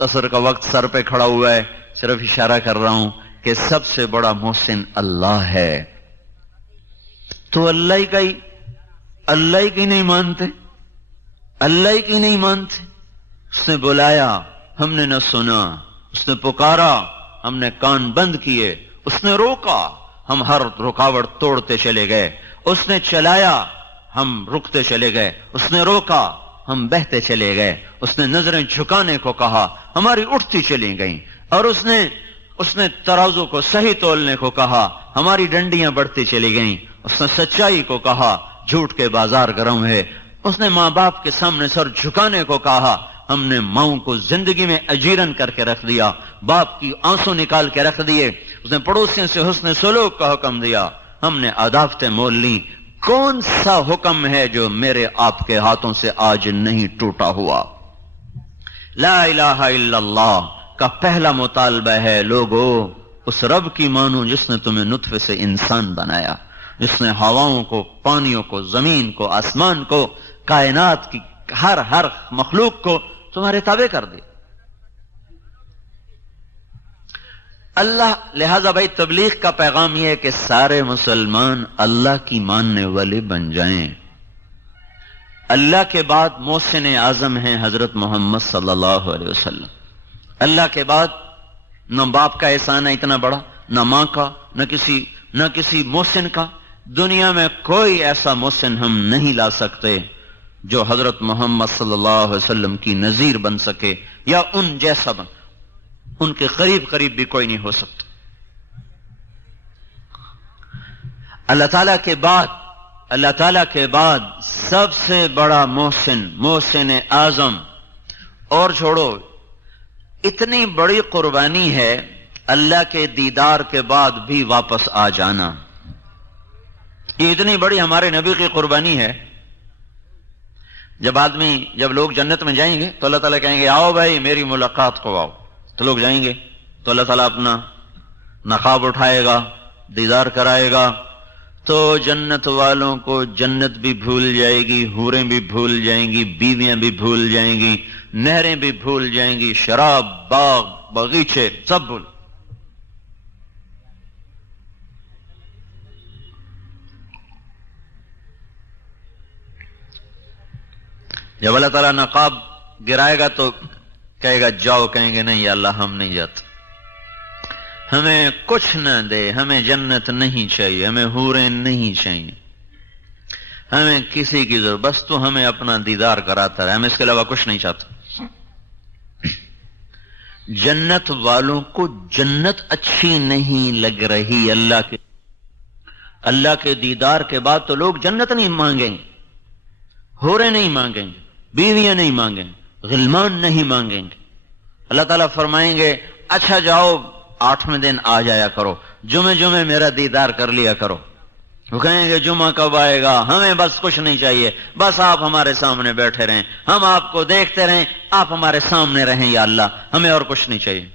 عصر کا وقت سر پہ کھڑا ہوا ہے، صرف اشارہ کر رہا ہوں کہ سب سے بڑا محسن اللہ ہے۔ تو اللہ ہی کی نہیں مانتے، اللہ کی نہیں مانتے۔ اس نے بلایا، ہم نے نہ سنا، اس نے پکارا، ہم نے کان بند کیے، اس نے روکا، ہم ہر رکاوٹ توڑتے چلے گئے، اس نے چلایا، ہم رکتے چلے گئے، اس نے روکا، ہم بہتے چلے گئے، اس نے نظریں جھکانے کو کہا، ہماری اٹھتی چلی گئیں، اور اس نے ترازو کو صحیح تولنے کو کہا، ہماری ڈنڈیاں بڑھتی چلی گئیں، اس نے سچائی کو کہا، جھوٹ کے بازار گرم ہے، اس نے ماں باپ کے سامنے سر جھکانے کو کہا، ہم نے ماؤں کو زندگی میں اجیرن کر کے رکھ دیا، باپ کی آنسو نکال کے رکھ دیے، اس نے پڑوسیوں سے حسن سلوک کا حکم دیا، ہم نے عداوتیں مول لی۔ کون سا حکم ہے جو میرے آپ کے ہاتھوں سے آج نہیں ٹوٹا ہوا؟ لا الہ الا اللہ کا پہلا مطالبہ ہے، لوگو اس رب کی مانو جس نے تمہیں نطفے سے انسان بنایا، جس نے ہواؤں کو، پانیوں کو، زمین کو، آسمان کو، کائنات کی ہر مخلوق کو تمہارے تابع کر دے۔ اللہ لہذا بھائی تبلیغ کا پیغام یہ ہے کہ سارے مسلمان اللہ کی ماننے والے بن جائیں۔ اللہ کے بعد محسن اعظم ہیں حضرت محمد صلی اللہ علیہ وسلم۔ اللہ کے بعد نہ باپ کا احسان ہے اتنا بڑا، نہ ماں کا، نہ کسی محسن کا۔ دنیا میں کوئی ایسا محسن ہم نہیں لا سکتے جو حضرت محمد صلی اللہ علیہ وسلم کی نظیر بن سکے یا ان جیسا بن، ان کے قریب بھی کوئی نہیں ہو سکتا۔ اللہ تعالیٰ کے بعد سب سے بڑا محسن اعظم، اور چھوڑو، اتنی بڑی قربانی ہے اللہ کے دیدار کے بعد بھی واپس آ جانا۔ یہ اتنی بڑی ہمارے نبی کی قربانی ہے۔ جب لوگ جنت میں جائیں گے تو اللہ تعالیٰ کہیں گے آؤ بھائی میری ملاقات کو آؤ، تو لوگ جائیں گے تو اللہ تعالیٰ اپنا نقاب اٹھائے گا، دیدار کرائے گا، تو جنت والوں کو جنت بھی بھول جائے گی، حوریں بھی بھول جائیں گی، بیویاں بھی بھول جائیں گی، نہریں بھی بھول جائیں گی، شراب، باغ، باغیچے سب بھول۔ جب اللہ تعالیٰ نقاب گرائے گا تو کہے گا جاؤ، کہیں گے نہیں یا اللہ ہم نہیں جاتے، ہمیں کچھ نہ دے، ہمیں جنت نہیں چاہیے، ہمیں حوریں نہیں چاہیے، ہمیں کسی کی ضرورت، بس تو ہمیں اپنا دیدار کراتا رہے، ہم اس کے علاوہ کچھ نہیں چاہتے۔ جنت والوں کو جنت اچھی نہیں لگ رہی اللہ کے دیدار کے بعد، تو لوگ جنت نہیں مانگیں گے، حوریں نہیں مانگیں گے، بیویاں نہیں مانگیں گے، غلمان نہیں مانگیں گے۔ اللہ تعالیٰ فرمائیں گے اچھا جاؤ 8ویں دن آ جایا کرو، جمعے میرا دیدار کر لیا کرو۔ وہ کہیں گے جمعہ کب آئے گا، ہمیں بس کچھ نہیں چاہیے، بس آپ ہمارے سامنے بیٹھے رہیں، ہم آپ کو دیکھتے رہیں، آپ ہمارے سامنے رہیں یا اللہ، ہمیں اور کچھ نہیں چاہیے۔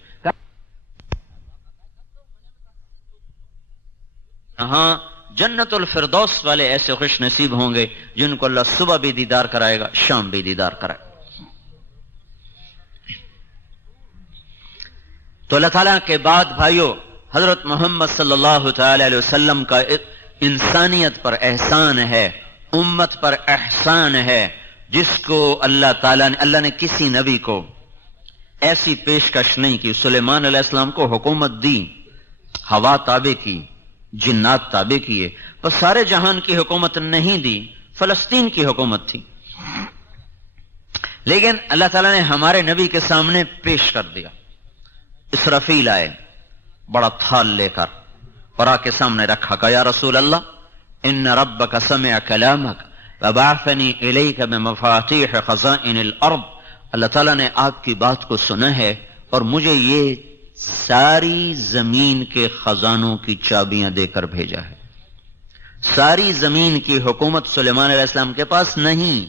ہاں جنت الفردوس والے ایسے خوش نصیب ہوں گے جن کو اللہ صبح بھی دیدار کرائے گا، شام بھی دیدار کرائے گا۔ تو اللہ تعالیٰ کے بعد بھائیو حضرت محمد صلی اللہ تعالی علیہ وسلم کا انسانیت پر احسان ہے، امت پر احسان ہے، جس کو اللہ نے کسی نبی کو ایسی پیشکش نہیں کی۔ سلیمان علیہ السلام کو حکومت دی، ہوا تابع کی، جنات تابع کیے، پر سارے جہان کی حکومت نہیں دی، فلسطین کی حکومت تھی۔ لیکن اللہ تعالیٰ نے ہمارے نبی کے سامنے پیش کر دیا، اسرافیل آئے بڑا تھال لے کر اور آ کے سامنے رکھا، کہا یا رسول اللہ ان ربک سمع کلامک وبعثنی الیک بمفاتیح خزائن الارض، اللہ تعالیٰ نے آپ کی بات کو سنا ہے اور مجھے یہ ساری زمین کے خزانوں کی چابیاں دے کر بھیجا ہے۔ ساری زمین کی حکومت سلیمان علیہ السلام کے پاس نہیں،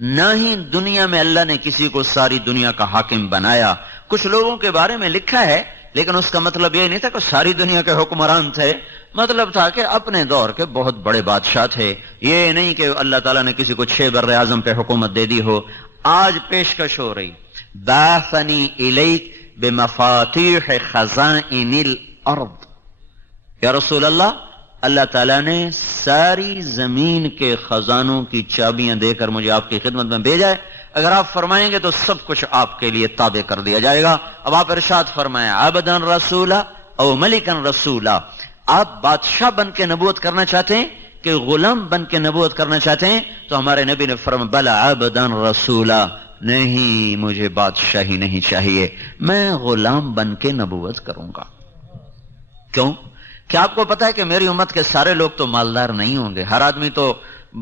نہ ہی دنیا میں اللہ نے کسی کو ساری دنیا کا حاکم بنایا۔ کچھ لوگوں کے بارے میں لکھا ہے لیکن اس کا مطلب یہ نہیں تھا کہ ساری دنیا کے حکمران تھے، مطلب تھا کہ اپنے دور کے بہت بڑے بادشاہ تھے، یہ نہیں کہ اللہ تعالیٰ نے کسی کو 6 بر اعظم پہ حکومت دے دی ہو۔ آج پیشکش ہو رہی بعثنی الیک بمفاتیح خزائن الارض، یا رسول اللہ اللہ تعالیٰ نے ساری زمین کے خزانوں کی چابیاں دے کر مجھے آپ کی خدمت میں بھیجا ہے، اگر آپ فرمائیں گے تو سب کچھ آپ کے لیے تابع کر دیا جائے گا۔ اب آپ ارشاد فرمائیں عبدن رسولا او ملکن رسولا، آپ بادشاہ بن کے نبوت کرنا چاہتے ہیں کہ غلام بن کے نبوت کرنا چاہتے ہیں؟ تو ہمارے نبی نے فرمایا بلا عبدن رسولا، نہیں مجھے بادشاہی نہیں چاہیے، میں غلام بن کے نبوت کروں گا۔ کیوں؟ کیا آپ کو پتا ہے کہ میری امت کے سارے لوگ تو مالدار نہیں ہوں گے، ہر آدمی تو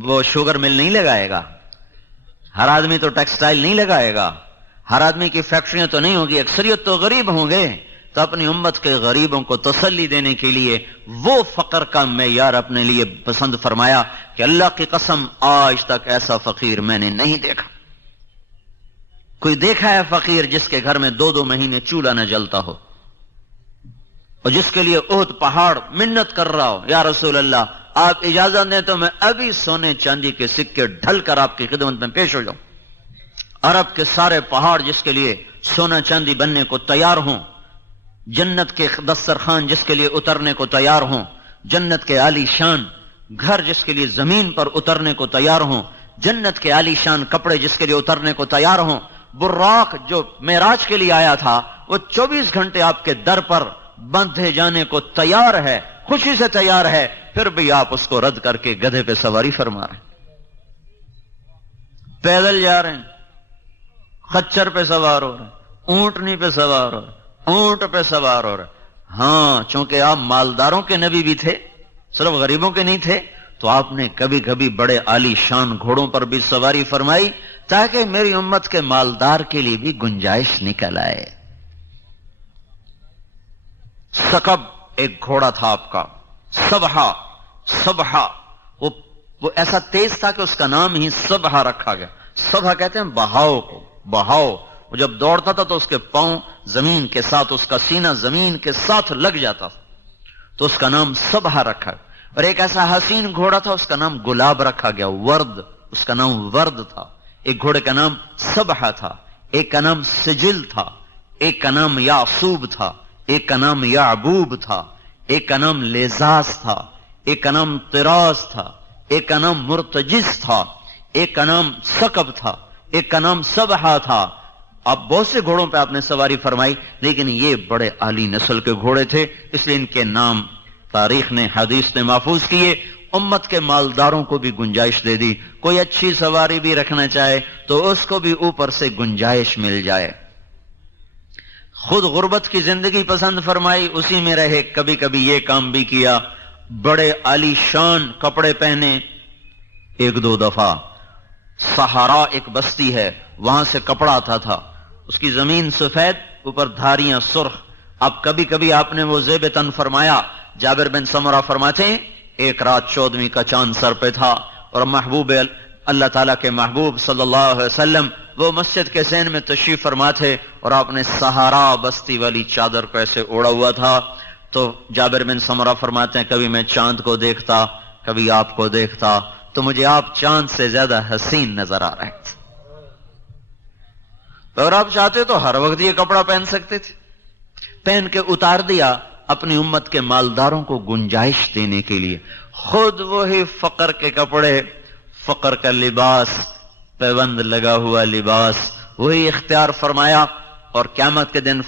وہ شوگر مل نہیں لگائے گا، ہر آدمی تو ٹیکسٹائل نہیں لگائے گا، ہر آدمی کی فیکٹریاں تو نہیں ہوگی، اکثریت تو غریب ہوں گے۔ تو اپنی امت کے غریبوں کو تسلی دینے کے لیے وہ فقر کا معیار اپنے لیے پسند فرمایا کہ اللہ کی قسم آج تک ایسا فقیر میں نے نہیں دیکھا۔ کوئی دیکھا ہے فقیر جس کے گھر میں 2 مہینے چولہا نہ جلتا ہو اور جس کے لیے احد پہاڑ منت کر رہا ہو یا رسول اللہ آپ اجازت دیں تو میں ابھی سونے چاندی کے سکے ڈھل کر آپ کی خدمت میں پیش ہو جاؤں؟ عرب کے سارے پہاڑ جس کے لیے سونا چاندی بننے کو تیار ہوں، جنت کے دسترخوان جس کے لیے اترنے کو تیار ہوں، جنت کے عالی شان گھر جس کے لیے زمین پر اترنے کو تیار ہوں، جنت کے عالی شان کپڑے جس کے لیے اترنے کو تیار ہوں، براق جو معراج کے لیے آیا تھا وہ 24 گھنٹے آپ کے در پر بندھے جانے کو تیار ہے، خوشی سے تیار ہے، پھر بھی آپ اس کو رد کر کے گدھے پہ سواری فرما رہے ہیں، پیدل جا رہے ہیں، خچر پہ سوار ہو رہے ہیں، اونٹنی پہ سوار ہو رہے ہیں، اونٹ پہ سوار ہو رہے۔ ہاں چونکہ آپ مالداروں کے نبی بھی تھے، صرف غریبوں کے نہیں تھے، تو آپ نے کبھی کبھی بڑے عالی شان گھوڑوں پر بھی سواری فرمائی تاکہ میری امت کے مالدار کے لیے بھی گنجائش نکل آئے۔ سکب ایک گھوڑا تھا آپ کا، سبحہ وہ ایسا تیز تھا کہ اس کا نام ہی سبحہ رکھا گیا۔ سبحہ کہتے ہیں بہاؤ کو، بہاؤ۔ وہ جب دوڑتا تھا تو اس کے پاؤں زمین کے ساتھ، اس کا سینہ زمین کے ساتھ لگ جاتا تھا، تو اس کا نام سبحہ رکھا گیا۔ اور ایک ایسا حسین گھوڑا تھا اس کا نام گلاب رکھا گیا، ورد، اس کا نام ورد تھا۔ ایک گھوڑے کا نام سبحہ تھا، ایک کا نام سجل تھا، ایک کا نام یعصوب تھا، ایک کا نام یعبوب تھا، ایک کا نام لیزاس تھا، ایک کا نام طراز تھا، ایک کا نام مرتجز تھا، ایک کا نام سکب تھا، ایک کا نام سبحہ تھا۔ اب بہت سے گھوڑوں پہ آپ نے سواری فرمائی لیکن یہ بڑے عالی نسل کے گھوڑے تھے، اس لیے ان کے نام تاریخ نے، حدیث نے محفوظ کیے۔ امت کے مالداروں کو بھی گنجائش دے دی، کوئی اچھی سواری بھی رکھنا چاہے تو اس کو بھی اوپر سے گنجائش مل جائے۔ خود غربت کی زندگی پسند فرمائی، اسی میں رہے، کبھی کبھی یہ کام بھی کیا، بڑے عالی شان کپڑے پہنے۔ 1-2 دفعہ صحرا ایک بستی ہے، وہاں سے کپڑا آتا تھا، اس کی زمین سفید، اوپر دھاریاں سرخ۔ اب کبھی کبھی آپ نے وہ زیب تن فرمایا۔ جابر بن سمرہ فرماتے ہیں ایک رات 14ویں کا چاند سر پہ تھا اور محبوب اللہ تعالیٰ کے محبوب صلی اللہ علیہ وسلم وہ مسجد کے ذہن میں تشریف فرما تھے اور آپ نے صحرا بستی والی چادر کو ایسے اوڑا ہوا تھا۔ تو جابر بن سمرہ فرماتے ہیں کبھی میں چاند کو دیکھتا، کبھی آپ کو دیکھتا، تو مجھے آپ چاند سے زیادہ حسین نظر آ رہے تھے۔ اگر آپ چاہتے تو ہر وقت یہ کپڑا پہن سکتے تھے، پہن کے اتار دیا اپنی امت کے مالداروں کو گنجائش دینے کے لیے۔ خود وہی فقر کے کپڑے، فقر کا لباس، پیوند لگا ہوا لباس وہی اختیار فرمایا۔ اور قیامت کے دن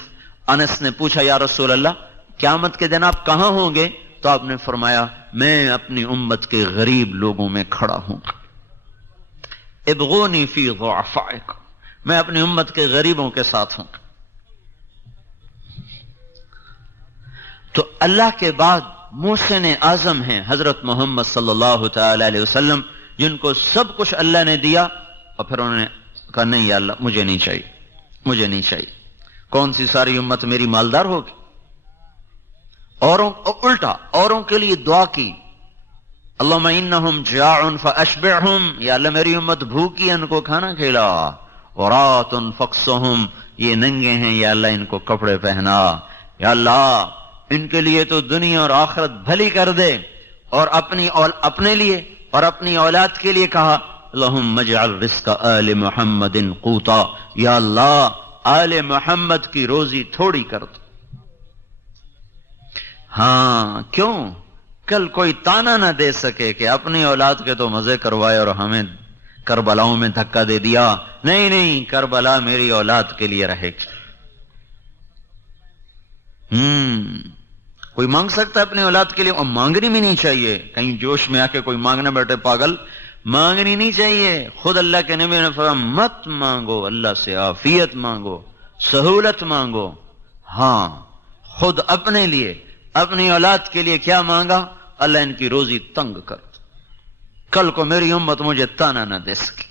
انس نے پوچھا یا رسول اللہ قیامت کے دن آپ کہاں ہوں گے؟ تو آپ نے فرمایا میں اپنی امت کے غریب لوگوں میں کھڑا ہوں، ابغونی فی ضعفائکم، میں اپنی امت کے غریبوں کے ساتھ ہوں۔ تو اللہ کے بعد محسن اعظم ہیں حضرت محمد صلی اللہ تعالی علیہ وسلم، جن کو سب کچھ اللہ نے دیا، اور پھر انہوں نے کہا نہیں یا اللہ مجھے نہیں چاہیے، مجھے نہیں چاہیے۔ کون سی ساری امت میری مالدار ہوگی؟ الٹا اوروں کے لیے دعا کی، اللہم انہم جاع فاشبعہم، یا اللہ میری امت بھوکی ہے ان کو کھانا کھلا، عراۃ فاکسہم، یہ ننگے ہیں یا اللہ ان کو کپڑے پہنا، یا اللہ ان کے لیے تو دنیا اور آخرت بھلی کر دے، اور اپنے لیے اور اپنی اولاد کے لیے کہا اللہم اجعل رزق آل محمد قوتا، یا اللہ آل محمد کی روزی تھوڑی کر دو۔ ہاں کیوں؟ کل کوئی تانا نہ دے سکے کہ اپنی اولاد کے تو مزے کروائے اور ہمیں کربلاؤں میں دھکا دے دیا۔ نہیں نہیں، کربلا میری اولاد کے لیے رہے گی۔ کوئی مانگ سکتا ہے اپنی اولاد کے لیے، اور مانگنی بھی نہیں چاہیے۔ کہیں جوش میں آ کے کوئی مانگنے بیٹھے پاگل، مانگنی نہیں چاہیے۔ خود اللہ کے نبی نے فرمایا مت مانگو، اللہ سے عافیت مانگو، سہولت مانگو۔ ہاں خود اپنے لیے، اپنی اولاد کے لیے کیا مانگا؟ اللہ ان کی روزی تنگ کر دو، کل کو میری امت مجھے تانا نہ دے سکے۔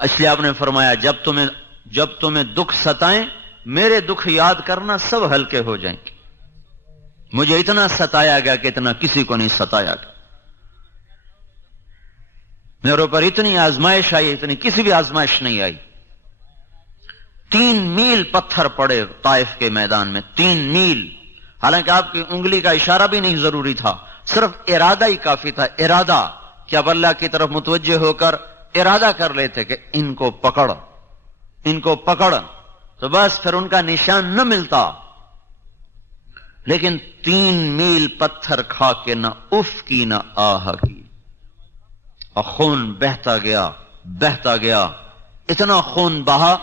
اس لیے آپ نے فرمایا جب تمہیں دکھ ستائیں میرے دکھ یاد کرنا، سب ہلکے ہو جائیں گے۔ مجھے اتنا ستایا گیا کہ اتنا کسی کو نہیں ستایا گیا، میرے اوپر اتنی آزمائش آئی اتنی کسی بھی آزمائش نہیں آئی۔ 3 میل پتھر پڑے طائف کے میدان میں، 3 میل، حالانکہ آپ کی انگلی کا اشارہ بھی نہیں ضروری تھا، صرف ارادہ ہی کافی تھا۔ ارادہ کہ اب اللہ کی طرف متوجہ ہو کر ارادہ کر لیتے کہ ان کو پکڑ، تو بس پھر ان کا نشان نہ ملتا۔ لیکن 3 میل پتھر کھا کے نہ اف کی نہ آہ کی، اور خون بہتا گیا، اتنا خون بہا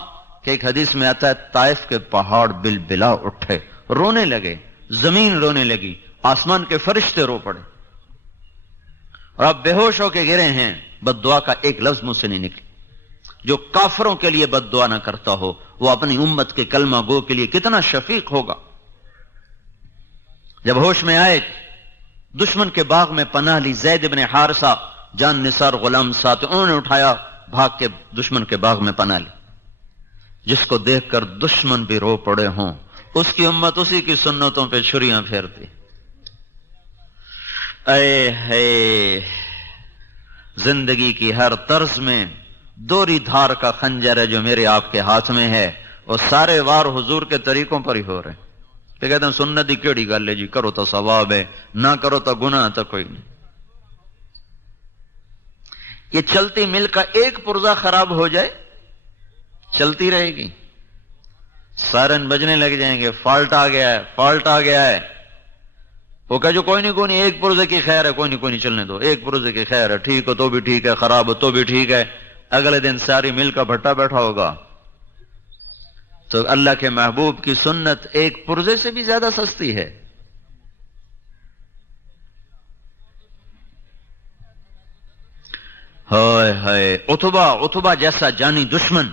کہ ایک حدیث میں آتا ہے طائف کے پہاڑ بلبلا اٹھے، رونے لگے، زمین رونے لگی، آسمان کے فرشتے رو پڑے، اور اب بے ہوش ہو کے گرے ہیں۔ بد دعا کا ایک لفظ مجھ سے نہیں نکلی۔ جو کافروں کے لیے بد دعا نہ کرتا ہو وہ اپنی امت کے کلمہ گو کے لیے کتنا شفیق ہوگا۔ جب ہوش میں آئے، دشمن کے باغ میں پناہ لی، زید بن حارثہ جان نثار غلام ساتھ، انہوں نے اٹھایا، بھاگ کے دشمن کے باغ میں پناہ لی۔ جس کو دیکھ کر دشمن بھی رو پڑے ہوں، اس کی امت اسی کی سنتوں پہ چھریاں پھیرتی۔ اے ہے زندگی کی ہر طرز میں دوری دھار کا خنجر ہے جو میرے آپ کے ہاتھ میں ہے، اور سارے وار حضور کے طریقوں پر ہی ہو رہے ہیں۔ تو کہتے ہیں سنت دی کیڑی گل ہے جی، کرو تو ثواب ہے، نہ کرو تو گناہ تو کوئی نہیں۔ یہ چلتی مل کا ایک پرزہ خراب ہو جائے چلتی رہے گی، سائرن بجنے لگ جائیں گے، فالٹ آ گیا ہے۔ وہ کہا جو کوئی نہیں ایک پرزے کی خیر ہے، کوئی نہیں چلنے دو، ایک پرزے کی خیر ہے، ٹھیک ہو تو بھی ٹھیک ہے، خراب ہو تو بھی ٹھیک ہے۔ اگلے دن ساری مل کا بھٹا بیٹھا ہوگا۔ تو اللہ کے محبوب کی سنت ایک پرزے سے بھی زیادہ سستی ہے۔ ہائے ہائے، عتبہ جیسا جانی دشمن،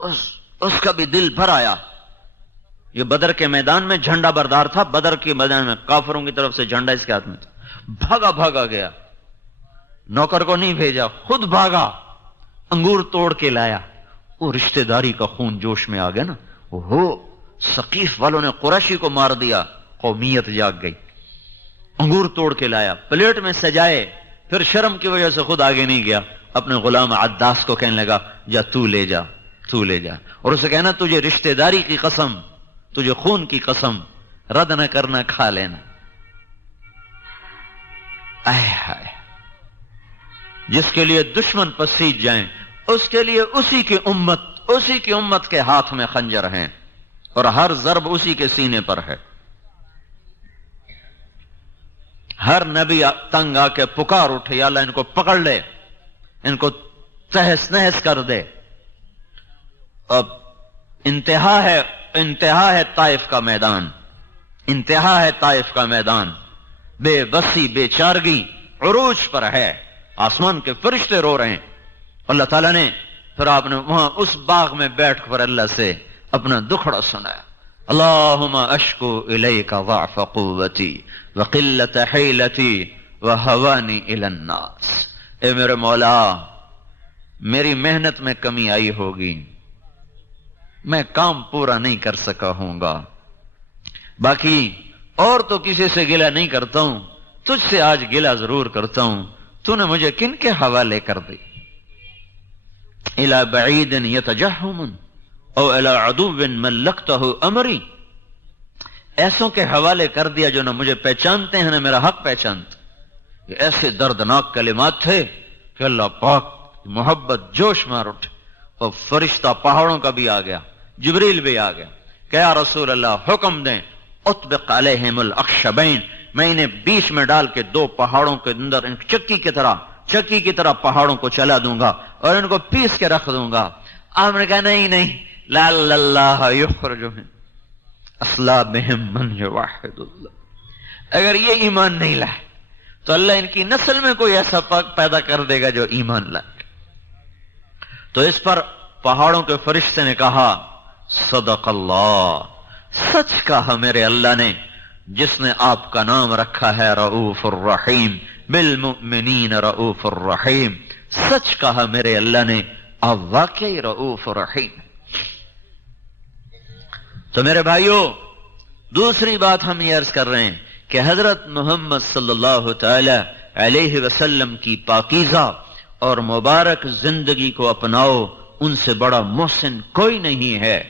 اس کا بھی دل بھر آیا۔ یہ بدر کے میدان میں جھنڈا بردار تھا، بدر کے میدان میں کافروں کی طرف سے جھنڈا اس کے ہاتھ میں تھا، بھاگا گیا، نوکر کو نہیں بھیجا، خود بھاگا، انگور توڑ کے لایا۔ وہ رشتہ داری کا خون جوش میں آ گیا نا، ثقیف والوں نے قریشی کو مار دیا، قومیت جاگ گئی۔ انگور توڑ کے لایا، پلیٹ میں سجائے، پھر شرم کی وجہ سے خود آگے نہیں گیا، اپنے غلام عداس کو کہنے لگا جا تو لے جا، اور اسے کہنا تجھے رشتہ داری کی قسم، تجھے خون کی قسم، رد نہ کرنا، کھا لینا۔ جس کے لیے دشمن پسیج جائیں اس کے لیے اسی کی امت کے ہاتھ میں خنجر ہیں، اور ہر ضرب اسی کے سینے پر ہے۔ ہر نبی تنگ آ کے پکار اٹھے یا اللہ ان کو پکڑ لے، ان کو تہس نہس کر دے۔ اب انتہا ہے طائف کا میدان، بے بسی بے چارگی عروج پر ہے، آسمان کے فرشتے رو رہے ہیں۔ اللہ تعالیٰ نے پھر آپ نے وہاں اس باغ میں بیٹھ کر اللہ سے اپنا دکھڑا سنایا، اللہم اشکو الیک ضعف قوتی وقلت حیلتی وہوانی الی الناس، اے میرے مولا میری محنت میں کمی آئی ہوگی، میں کام پورا نہیں کر سکا ہوں گا، باقی اور تو کسی سے گلہ نہیں کرتا ہوں، تجھ سے آج گلہ ضرور کرتا ہوں، تو نے مجھے کن کے حوالے کر دی؟ الی بعید یتجہم او الی عدو ملکتہ امری، ایسوں کے حوالے کر دیا جو نہ مجھے پہچانتے ہیں نہ میرا حق پہچانتے۔ یہ ایسے دردناک کلمات تھے کہ اللہ پاک محبت جوش مار اٹھے، اور فرشتہ پہاڑوں کا بھی آ گیا، جبریل بھی آ گیا کہ یا رسول اللہ حکم دیں اطبق علیہم الاخشبین، میں انہیں بیچ میں ڈال کے دو پہاڑوں کے اندر ان چکی کی طرح پہاڑوں کو چلا دوں گا اور ان کو پیس کے رکھ دوں گا۔ آپ نے کہا نہیں لعل اللہ یخرج من اصلابہم من یوحد اللہ، اگر یہ ایمان نہیں لائے تو اللہ ان کی نسل میں کوئی ایسا پیدا کر دے گا جو ایمان لائے۔ تو اس پر پہاڑوں کے فرشتے نے کہا صدق اللہ، سچ کہا میرے اللہ نے، جس نے آپ کا نام رکھا ہے رؤوف الرحیم، بالمؤمنین رؤوف الرحیم، سچ کہا میرے اللہ نے، آپ واقعی رؤوف الرحیم۔ تو میرے بھائیوں، دوسری بات ہم یہ عرض کر رہے ہیں کہ حضرت محمد صلی اللہ تعالی علیہ وسلم کی پاکیزہ اور مبارک زندگی کو اپناؤ، ان سے بڑا محسن کوئی نہیں ہے۔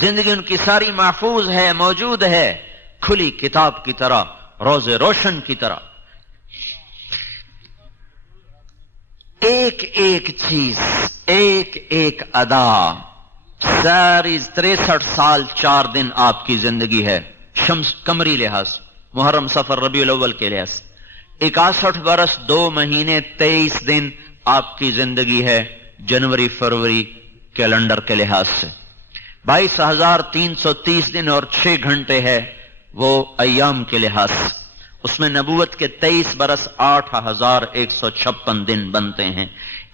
زندگی ان کی ساری محفوظ ہے، موجود ہے، کھلی کتاب کی طرح، روز روشن کی طرح۔ ایک ایک چیز، ایک ایک ادا، ساری 63 سال 4 دن آپ کی زندگی ہے، شمس قمری لحاظ، محرم صفر ربیع الاول کے لحاظ، 61 برس 2 مہینے 23 دن آپ کی زندگی ہے، جنوری فروری کیلنڈر کے لحاظ سے 22,330 دن اور 6 گھنٹے ہے وہ ایام کے لحاظ سے، اس میں نبوت کے 23 برس 8,156 دن بنتے ہیں۔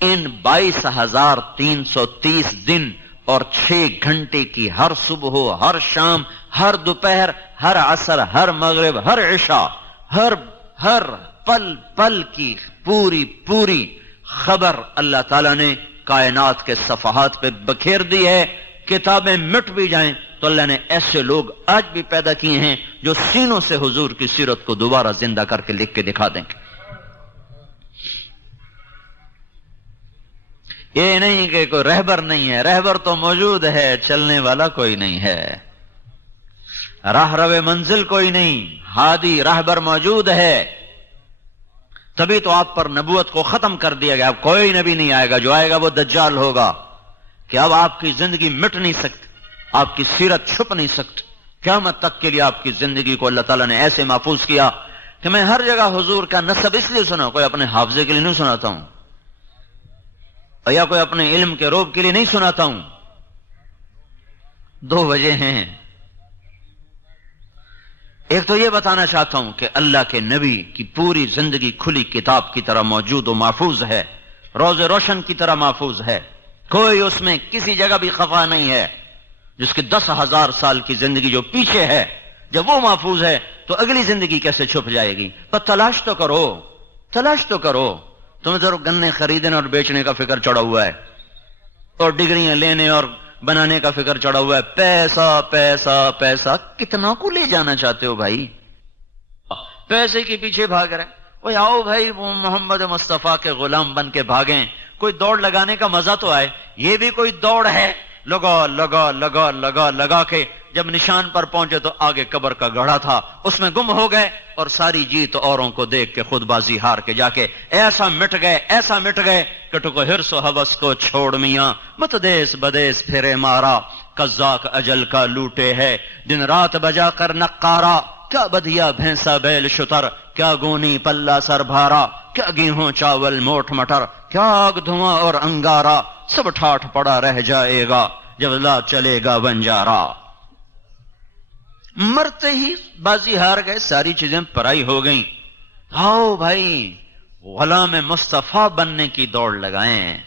ان 22,330 دن اور 6 گھنٹے کی ہر صبح ہو، ہر شام، ہر دوپہر، ہر عصر، ہر مغرب، ہر عشاء، ہر پل پل کی پوری خبر اللہ تعالیٰ نے کائنات کے صفحات پہ بکھیر دی ہے۔ کتابیں مٹ بھی جائیں تو اللہ نے ایسے لوگ آج بھی پیدا کیے ہیں جو سینوں سے حضور کی سیرت کو دوبارہ زندہ کر کے لکھ کے دکھا دیں گے۔ یہ نہیں کہ کوئی رہبر نہیں ہے، رہبر تو موجود ہے، چلنے والا کوئی نہیں ہے، راہ رو منزل کوئی نہیں، ہادی رہبر موجود ہے۔ تبھی تو آپ پر نبوت کو ختم کر دیا گیا، اب کوئی نبی نہیں آئے گا، جو آئے گا وہ دجال ہوگا، کہ اب آپ کی زندگی مٹ نہیں سکتی، آپ کی سیرت چھپ نہیں سکتی۔ قیامت تک کے لیے آپ کی زندگی کو اللہ تعالیٰ نے ایسے محفوظ کیا کہ میں ہر جگہ حضور کا نسب اس لیے سنا، کوئی اپنے حافظے کے لیے نہیں سناتا ہوں، یا کوئی اپنے علم کے روب کے لیے نہیں سناتا ہوں۔ 2 وجہ ہیں، ایک تو یہ بتانا چاہتا ہوں کہ اللہ کے نبی کی پوری زندگی کھلی کتاب کی طرح موجود و محفوظ ہے، روز روشن کی طرح محفوظ ہے، کوئی اس میں کسی جگہ بھی خفا نہیں ہے۔ جس کی 10,000 سال کی زندگی جو پیچھے ہے، جب وہ محفوظ ہے تو اگلی زندگی کیسے چھپ جائے گی؟ پر تلاش تو کرو۔ تمہیں ذرا گنے خریدنے اور بیچنے کا فکر چڑھا ہوا ہے، اور ڈگریاں لینے اور بنانے کا فکر چڑھا ہوا ہے، پیسہ پیسہ پیسہ، کتنا کو لے جانا چاہتے ہو بھائی؟ پیسے کے پیچھے بھاگ رہے، اوہ آؤ بھائی وہ محمد مصطفیٰ کے غلام بن کے بھاگیں، کوئی دوڑ لگانے کا مزہ تو آئے۔ یہ بھی کوئی دوڑ ہے، لگا کے جب نشان پر پہنچے تو آگے قبر کا گڑھا تھا، اس میں گم ہو گئے، اور ساری جیت اوروں کو دیکھ کے خود بازی ہار کے جا کے ایسا مٹ گئے کہ ٹکو ہرس و حوث کو چھوڑ میاں، مت دیس بدیس پھرے مارا، قزاق اجل کا لوٹے ہے دن رات بجا کر نقارا، کیا بدیا بھینسا بیل شتر، کیا گونی پلہ سر بھارا، کیا گیہوں چاول موٹ مٹر، کیا آگ دھواں اور انگارا، سب ٹھاٹھ پڑا رہ جائے گا جب لا چلے گا بنجارا۔ مرتے ہی بازی ہار گئے، ساری چیزیں پرائی ہو گئیں۔ آؤ بھائی غلام مصطفیٰ بننے کی دوڑ لگائیں،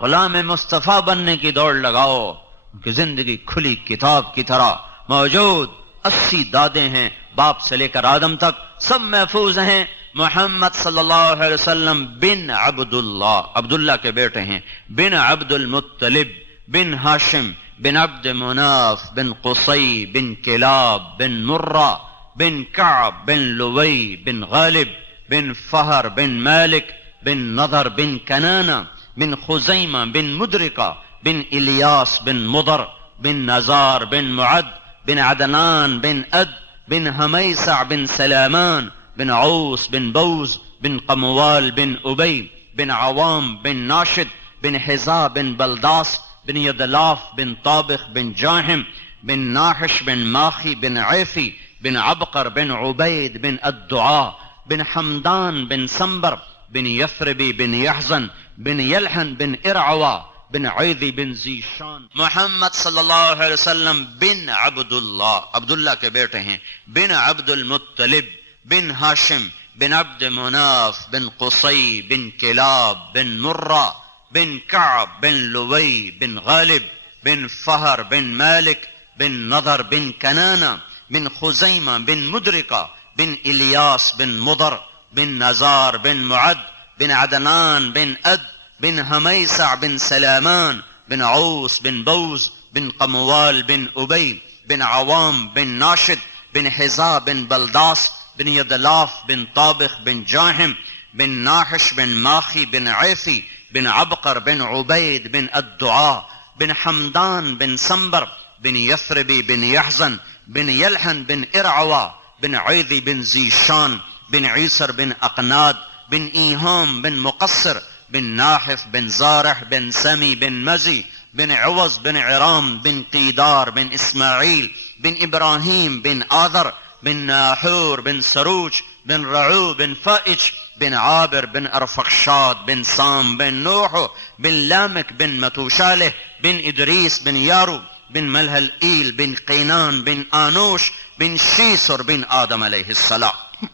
غلام مصطفیٰ بننے کی دوڑ لگاؤ، ان کی زندگی کھلی کتاب کی طرح موجود. 80 دادیں ہیں باپ سے لے کر آدم تک، سب محفوظ ہیں. محمد صلی اللہ علیہ وسلم بن عبداللہ، عبداللہ کے بیٹے ہیں، بن عبد المطلب بن ہاشم بن عبد مناف بن قصی بن کلاب بن مرہ بن کعب بن لوی بن غالب بن فہر بن مالک بن نضر بن کنانہ بن خزیمہ بن مدرکہ بن الیاس بن مضر بن نزار بن معد بن عدنان بن اد بن ہمیسع بن سلامان بن عوس بن بوز بن قموال بن ابی بن عوام بن ناشد بن حزا بن بلداس بن یدلاف بن طابخ بن جاہم بن ناحش بن ماخی بن عیفی بن عبقر بن عبید بن الدعاء بن حمدان بن سنبر بن یثربی بن یحزن بن یلحن بن ارعوا بن عیدی بن زیشان. محمد صلی اللہ علیہ وسلم بن عبداللہ، عبداللہ کے بیٹے ہیں، بن عبد المطلب بن ہاشم بن عبد مناف بن قصی بن کلاب بن مرہ بن کعب بن لوی بن غالب بن فہر بن مالک بن نضر بن کنانہ بن خزیمہ بن مدرکہ بن الیاس بن مضر بن نزار بن معد بن عدنان بن اد بن ہمیسع بن سلامان بن عوس بن بوز بن قموال بن ابی بن عوام بن ناشد بن حزا بن بلداس بن یدلاف بن طابخ بن جاہم بن ناحش بن ماخی بن عیفی بن عبقر بن عبید بن الدعاء بن حمدان بن سنبر بن یثربی بن یحزن بن یلحن بن ارعوا بن عیدی بن زیشان بن عیسر بن اقناد بن ایہام بن مقصر بن ناحف بن زارح بن سمی بن مزی بن عوض بن عرام بن قیدار بن اسماعیل بن ابراہیم بن آذر بن ناحور بن سروج بن رعو بن فائج بن عابر بن ارفخشاد بن سام بن نوح بن لامک بن متوشالہ بن ادریس بن یارو بن ملہل ایل بن قینان بن آنوش بن شیسر بن آدم علیہ السلام.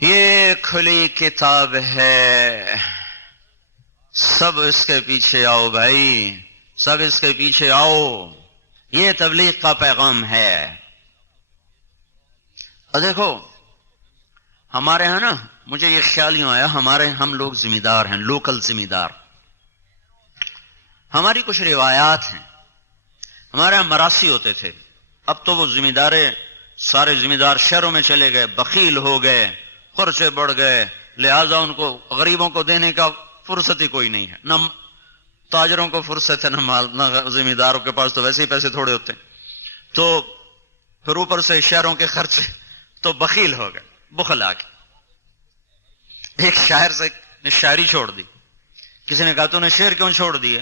یہ کھلی کتاب ہے، سب اس کے پیچھے آؤ بھائی، سب اس کے پیچھے آؤ. یہ تبلیغ کا پیغام ہے. اور دیکھو ہمارے ہاں نا، مجھے یہ خیال یوں آیا، ہم لوگ ذمہ دار ہیں، لوکل ذمہ دار. ہماری کچھ روایات ہیں. ہمارے یہاں مراسی ہوتے تھے، اب تو وہ ذمہ دارے سارے ذمہ دار شہروں میں چلے گئے، بخیل ہو گئے، خرچے بڑھ گئے، لہذا ان کو غریبوں کو دینے کا فرصت ہی کوئی نہیں ہے. نہ تاجروں کو فرصت ہے، نہ ذمہ داروں کے پاس تو ویسے ہی پیسے تھوڑے ہوتے ہیں، تو پھر اوپر سے شہروں کے خرچے، تو بخیل ہو گئے، بخل آ گئے. ایک شاعر سے نے شاعری چھوڑ دی. کسی نے کہا تو نے شعر کیوں چھوڑ دیے؟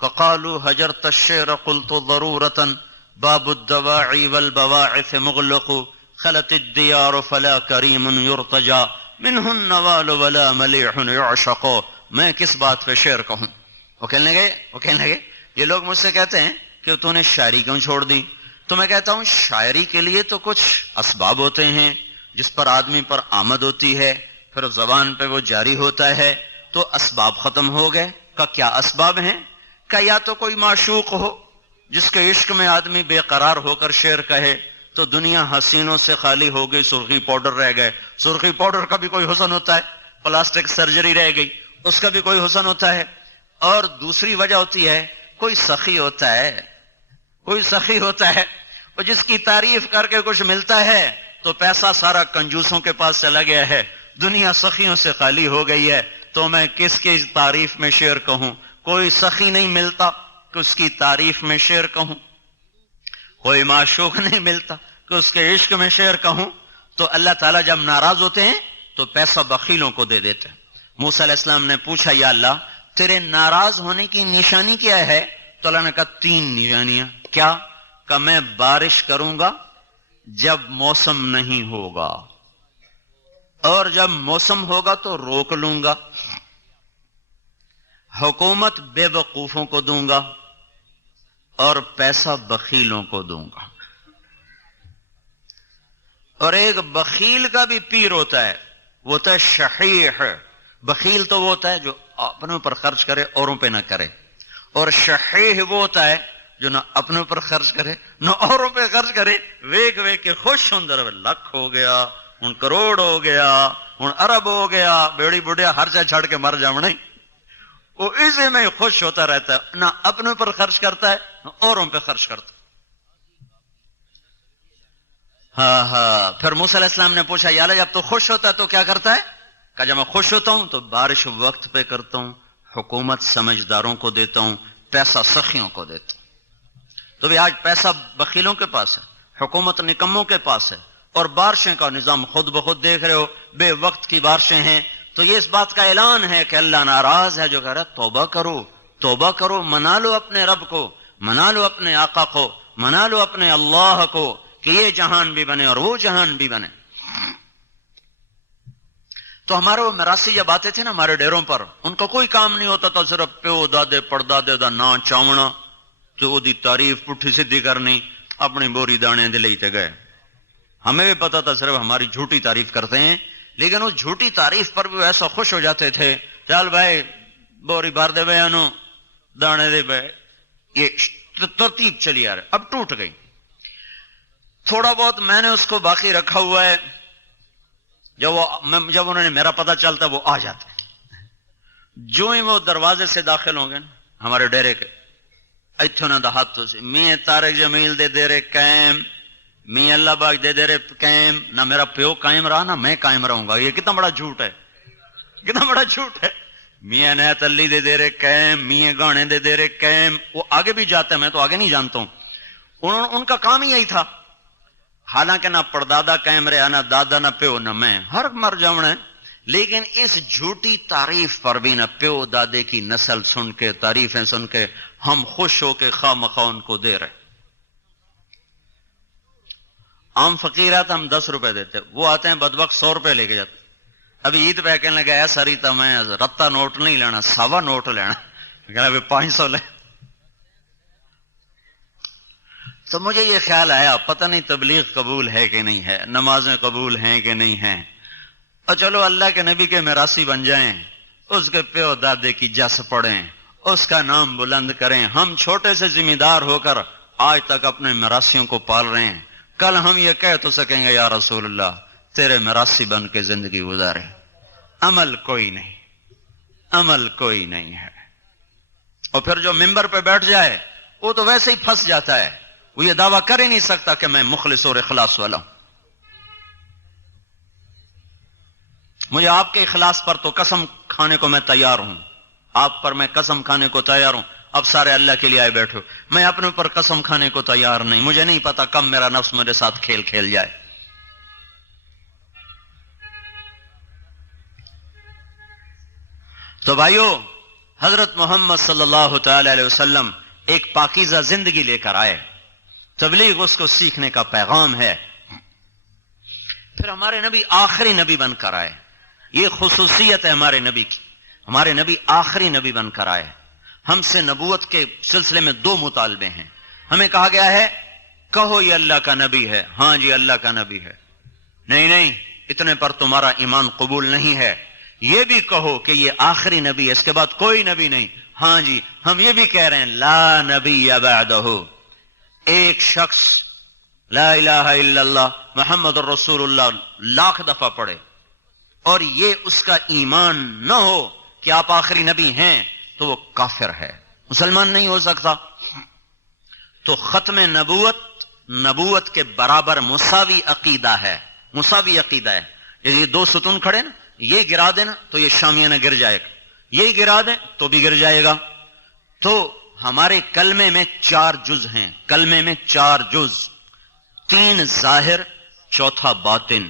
قالوا هجرت الشعر قلت ضرورة باب الدواعي والبواعث مغلق خلت الديار فلا كريم يرتجى منه النوال ولا مليح يعشق. میں کس بات پہ شعر کہوں؟ وہ کہنے لگے یہ لوگ مجھ سے کہتے ہیں کہ تو نے شاعری کیوں چھوڑ دی؟ تو میں کہتا ہوں شاعری کے لیے تو کچھ اسباب ہوتے ہیں جس پر آدمی پر آمد ہوتی ہے، پھر زبان پہ وہ جاری ہوتا ہے، تو اسباب ختم ہو گئے. کا کیا اسباب ہیں؟ کہ یا تو کوئی معشوق ہو جس کے عشق میں آدمی بے قرار ہو کر شعر کہے، تو دنیا حسینوں سے خالی ہو گئی، سرخی پاؤڈر رہ گئے. سرخی پاؤڈر کا بھی کوئی حسن ہوتا ہے، پلاسٹک سرجری رہ گئی، اس کا بھی کوئی حسن ہوتا ہے. اور دوسری وجہ ہوتی ہے کوئی سخی ہوتا ہے اور جس کی تعریف کر کے کچھ ملتا ہے تو پیسہ سارا کنجوسوں کے پاس چلا گیا ہے، دنیا سخیوں سے خالی ہو گئی ہے. تو میں کس کی تعریف میں شعر کہوں؟ کوئی سخی نہیں ملتا کہ اس کی تعریف میں شعر کہوں، کوئی معشوق نہیں ملتا کہ اس کے عشق میں شعر کہوں. تو اللہ تعالیٰ جب ناراض ہوتے ہیں تو پیسہ بخیلوں کو دے دیتے ہیں. موسیٰ علیہ السلام نے پوچھا یا اللہ تیرے ناراض ہونے کی نشانی کیا ہے؟ تو اللہ نے کہا 3 نشانیاں. کیا؟ کہ میں بارش کروں گا جب موسم نہیں ہوگا، اور جب موسم ہوگا تو روک لوں گا، حکومت بے وقوفوں کو دوں گا، اور پیسہ بخیلوں کو دوں گا. اور ایک بخیل کا بھی پیر ہوتا ہے، وہ ہوتا ہے شحیح. بخیل تو وہ ہوتا ہے جو اپنے اوپر خرچ کرے، اوروں پہ نہ کرے. اور شحیح وہ ہوتا ہے جو نہ اپنے پر خرچ کرے نہ اوروں پہ خرچ کرے، ویک ویک کے خوش ہوں، در لاکھ ہو گیا، ہن کروڑ ہو گیا، ہن ارب ہو گیا، بیڑی بڑھیا ہر جگہ چھڑ کے مر جاؤں نہیں، وہ اسی میں خوش ہوتا رہتا ہے، نہ اپنے پر خرچ کرتا ہے نہ اوروں پہ خرچ کرتا ہے۔ ہاں پھر موسیٰ علیہ السلام نے پوچھا یا اللہ جب تو خوش ہوتا ہے تو کیا کرتا ہے؟ کہا جب میں خوش ہوتا ہوں تو بارش وقت پہ کرتا ہوں، حکومت سمجھداروں کو دیتا ہوں، پیسہ سخیوں کو دیتا ہوں۔ تو بھی آج پیسہ بخیلوں کے پاس ہے، حکومت نکموں کے پاس ہے، اور بارشیں کا نظام خود بخود دیکھ رہے ہو، بے وقت کی بارشیں ہیں۔ تو یہ اس بات کا اعلان ہے کہ اللہ ناراض ہے جو کہہ رہا ہے توبہ کرو، توبہ کرو، منا لو اپنے رب کو، منا لو اپنے آقا کو، منا لو اپنے اللہ کو کہ یہ جہان بھی بنے اور وہ جہان بھی بنے۔ تو ہمارے وہ میراثی جب آتے تھے نا ہمارے ڈیروں پر، ان کا کوئی کام نہیں ہوتا تھا، صرف پیو دادے پڑدادے دا نا چاونا تو وہ دی تعریف پٹھی سدھی کرنی، اپنی بوری دانے دلئی تے گئے۔ ہمیں بھی پتا تھا صرف ہماری جھوٹی تعریف کرتے ہیں، لیکن اس جھوٹی تعریف پر بھی ایسا خوش ہو جاتے تھے، چل بھائی بوری بھر دے بھائی انو دانے دے بھائی، یہ ترتیب چلی آ رہی، اب ٹوٹ گئی۔ تھوڑا بہت میں نے اس کو باقی رکھا ہوا ہے، جب انہوں نے میرا پتہ چلتا وہ آ جاتے، جو ہی وہ دروازے سے داخل ہوں گے ہمارے ڈیرے کے، اتھوں نہ ہاتھوں سے میاں طارق جمیل دے دے رہے قائم، میاں اللہ باغ دے دے رہے قائم، نہ میرا پیو قائم رہا نہ میں قائم رہوں گا۔ یہ کتنا بڑا جھوٹ ہے، کتنا بڑا جھوٹ ہے۔ میاں عنایت علی دے دے رہے قائم، میاں گانے دے دے رہے قائم، وہ آگے بھی جاتا ہے، میں تو آگے نہیں جانتا ہوں، ان کا کام ہی یہی تھا۔ حالانکہ نہ پردادا قائم رہا، نہ دادا، نہ پیو، نہ میں، ہر مر جاؤں ہے، لیکن اس جھوٹی تعریف پر بھی نہ پیو دادے کی نسل سن کے، تعریفیں سن کے ہم خوش ہو کے خواہ مخواہ ان کو دے رہے۔ عام فقیر آتا ہم 10 روپے دیتے، وہ آتے ہیں بدبخت 100 روپے لے کے جاتے۔ ابھی عید پہ کہنے لگا ایسا ریتا میں رتا نوٹ نہیں لینا، سوا نوٹ لینا، کہنا ابھی 500 لے۔ تو مجھے یہ خیال آیا پتہ نہیں تبلیغ قبول ہے کہ نہیں ہے، نمازیں قبول ہیں کہ نہیں ہیں، اور چلو اللہ کے نبی کے میراثی بن جائیں، اس کے پیو دادے کی جس پڑھیں، اس کا نام بلند کریں۔ ہم چھوٹے سے ذمہ دار ہو کر آج تک اپنے میراثیوں کو پال رہے ہیں، کل ہم یہ کہہ تو سکیں گے یا رسول اللہ تیرے میراثی بن کے زندگی گزارے۔ عمل کوئی نہیں، عمل کوئی نہیں ہے۔ اور پھر جو ممبر پہ بیٹھ جائے وہ تو ویسے ہی پھنس جاتا ہے، وہ یہ دعویٰ کر ہی نہیں سکتا کہ میں مخلص اور اخلاص والا ہوں۔ مجھے آپ کے اخلاص پر تو قسم کھانے کو میں تیار ہوں، آپ پر میں قسم کھانے کو تیار ہوں، اب سارے اللہ کے لیے آئے بیٹھو، میں اپنے اوپر قسم کھانے کو تیار نہیں، مجھے نہیں پتا کب میرا نفس میرے ساتھ کھیل کھیل جائے۔ تو بھائیو، حضرت محمد صلی اللہ تعالی علیہ وسلم ایک پاکیزہ زندگی لے کر آئے، تبلیغ اس کو سیکھنے کا پیغام ہے۔ پھر ہمارے نبی آخری نبی بن کر آئے، یہ خصوصیت ہے ہمارے نبی کی، ہمارے نبی آخری نبی بن کر آئے۔ ہم سے نبوت کے سلسلے میں 2 مطالبے ہیں، ہمیں کہا گیا ہے کہو یہ اللہ کا نبی ہے، ہاں جی اللہ کا نبی ہے، نہیں اتنے پر تمہارا ایمان قبول نہیں ہے، یہ بھی کہو کہ یہ آخری نبی ہے، اس کے بعد کوئی نبی نہیں، ہاں جی ہم یہ بھی کہہ رہے ہیں لا نبی بعدہ۔ ایک شخص لا الہ الا اللہ محمد الرسول اللہ لاکھ دفعہ پڑھے اور یہ اس کا ایمان نہ ہو کہ آپ آخری نبی ہیں تو وہ کافر ہے، مسلمان نہیں ہو سکتا۔ تو ختم نبوت کے برابر مساوی عقیدہ ہے، مساوی عقیدہ ہے۔ یہ 2 ستون کھڑے نا، یہ گرا دینا تو یہ شامیانہ گر جائے گا، یہ گرا دیں تو بھی گر جائے گا۔ تو ہمارے کلمے میں 4 جز ہیں، کلمے میں 4 جز، 3 ظاہر، چوتھا باطن،